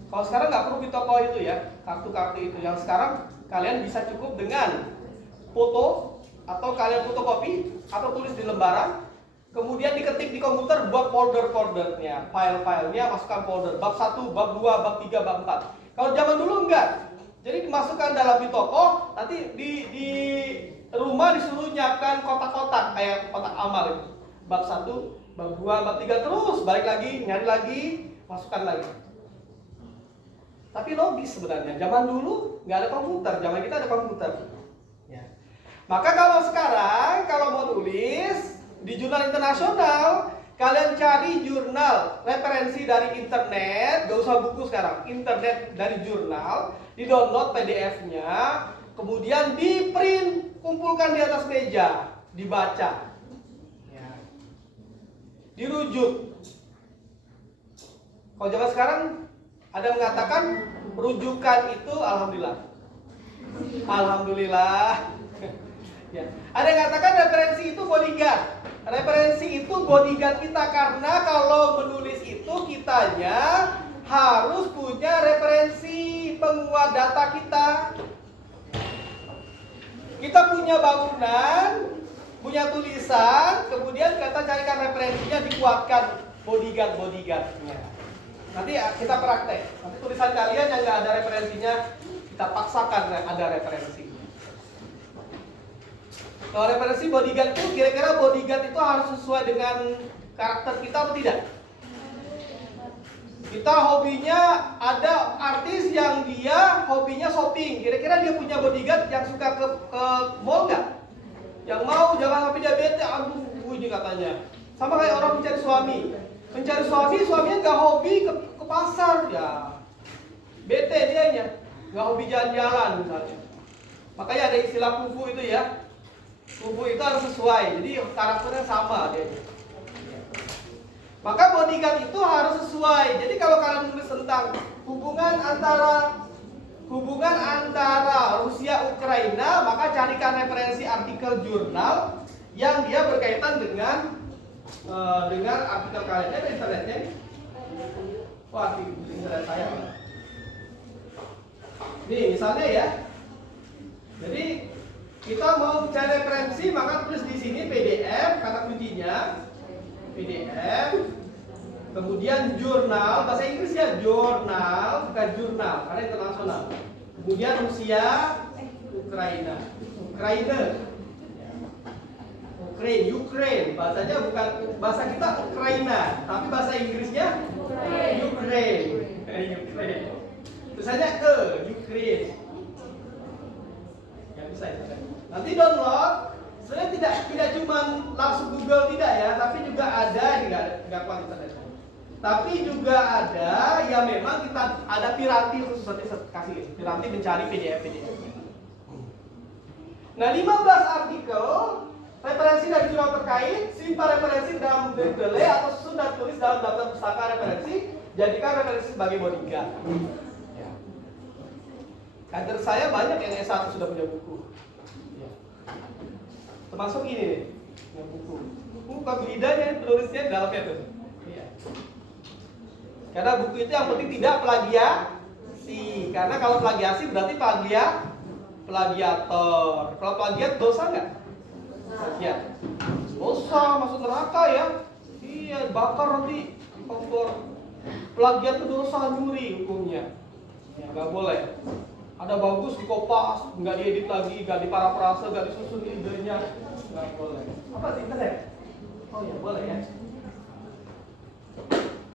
Kalau sekarang nggak perlu di toko itu ya, kartu-kartu itu. Yang sekarang kalian bisa cukup dengan foto atau kalian fotokopi atau tulis di lembaran, kemudian diketik di komputer, buat folder-foldernya, file-filenya, masukkan folder bab 1, bab 2, bab 3, bab 4. Kalau zaman dulu enggak. Jadi dimasukkan dalam di toko, nanti di rumah disuruh nyiapkan kotak-kotak kayak kotak amal itu. Bab 1, bab 2, bab 3, terus balik lagi, nyari lagi, masukkan lagi. Tapi logis sebenarnya. Zaman dulu nggak ada komputer, zaman kita ada komputer. Ya. Maka kalau sekarang, kalau mau tulis di jurnal internasional, kalian cari jurnal referensi dari internet, gak usah buku sekarang, internet dari jurnal, di-download PDF-nya, kemudian di-print, kumpulkan di atas meja, dibaca, ya. Dirujuk. Kalau zaman sekarang ada mengatakan rujukan itu alhamdulillah. Alhamdulillah. Ya. Ada yang katakan referensi itu bodyguard. Referensi itu bodyguard kita karena kalau menulis itu kitanya harus punya referensi penguat data kita. Kita punya bangunan, punya tulisan, kemudian kita carikan referensinya, dikuatkan bodyguard-bodyguardnya. Nanti kita praktek. Nanti tulisan kalian yang nggak ada referensinya, kita paksakan ada referensi. Kalau referensi bodyguard itu, kira-kira bodyguard itu harus sesuai dengan karakter kita atau tidak? Kita hobinya, ada artis yang dia hobinya shopping. Kira-kira dia punya bodyguard yang suka ke mall nggak? Yang mau jangan sampai dia bete, aduh ini katanya. Sama kayak orang mencari suami. Mencari suami, suaminya nggak hobi ke pasar ya. Bete dianya, nggak hobi jalan-jalan misalnya. Makanya ada istilah kufu itu ya. Kufu itu harus sesuai, jadi karakternya sama dia. Maka bodyguard itu harus sesuai. Jadi kalau kalian menulis tentang hubungan antara Rusia Ukraina, maka carikan referensi artikel jurnal yang dia berkaitan dengan artikel kalian. Ada internetnya? Wah, di internet saya. Nih misalnya ya. Jadi kita mau cari referensi, maka tulis di sini PDF, kata kuncinya PDF, kemudian jurnal, bahasa Inggris ya, jurnal, bukan jurnal, karena internasional. Kemudian Rusia, Ukraina, Ukraine, bahasanya bukan, bahasa kita Ukraina, tapi bahasa Inggrisnya Ukraine. Tulisannya Ukraine. Ya bisa ya. Nanti download. Sebenarnya tidak cuma langsung Google tidak ya, tapi juga ada nggak kualitas. Tapi juga ada yang memang kita ada Piranti khusus, nanti kasih Piranti mencari PDF. Nah, 15 artikel referensi dari jurnal terkait, simpan referensi dalam Mendeley atau susun dan tulis dalam daftar pustaka referensi, jadikan referensi sebagai bodyguard. Ya. Kader saya banyak yang S1 sudah punya buku. Termasuk ini nih, yang buku bukan lidahnya, penulisnya dalamnya tuh. Iya. Karena buku itu yang penting tidak plagiasi. Karena kalau plagiasi berarti plagiator. Kalau plagiat dosa nggak? Plagiat. Dosa, masuk neraka ya. Iya, bakar nanti kompor. Plagiat itu dosa, nyuri hukumnya. Ya, nggak boleh. Ada bagus dikopas, nggak diedit lagi, nggak diparafrase, nggak disusun idenya, nggak boleh. Apa sih internet? Oh ya boleh ya.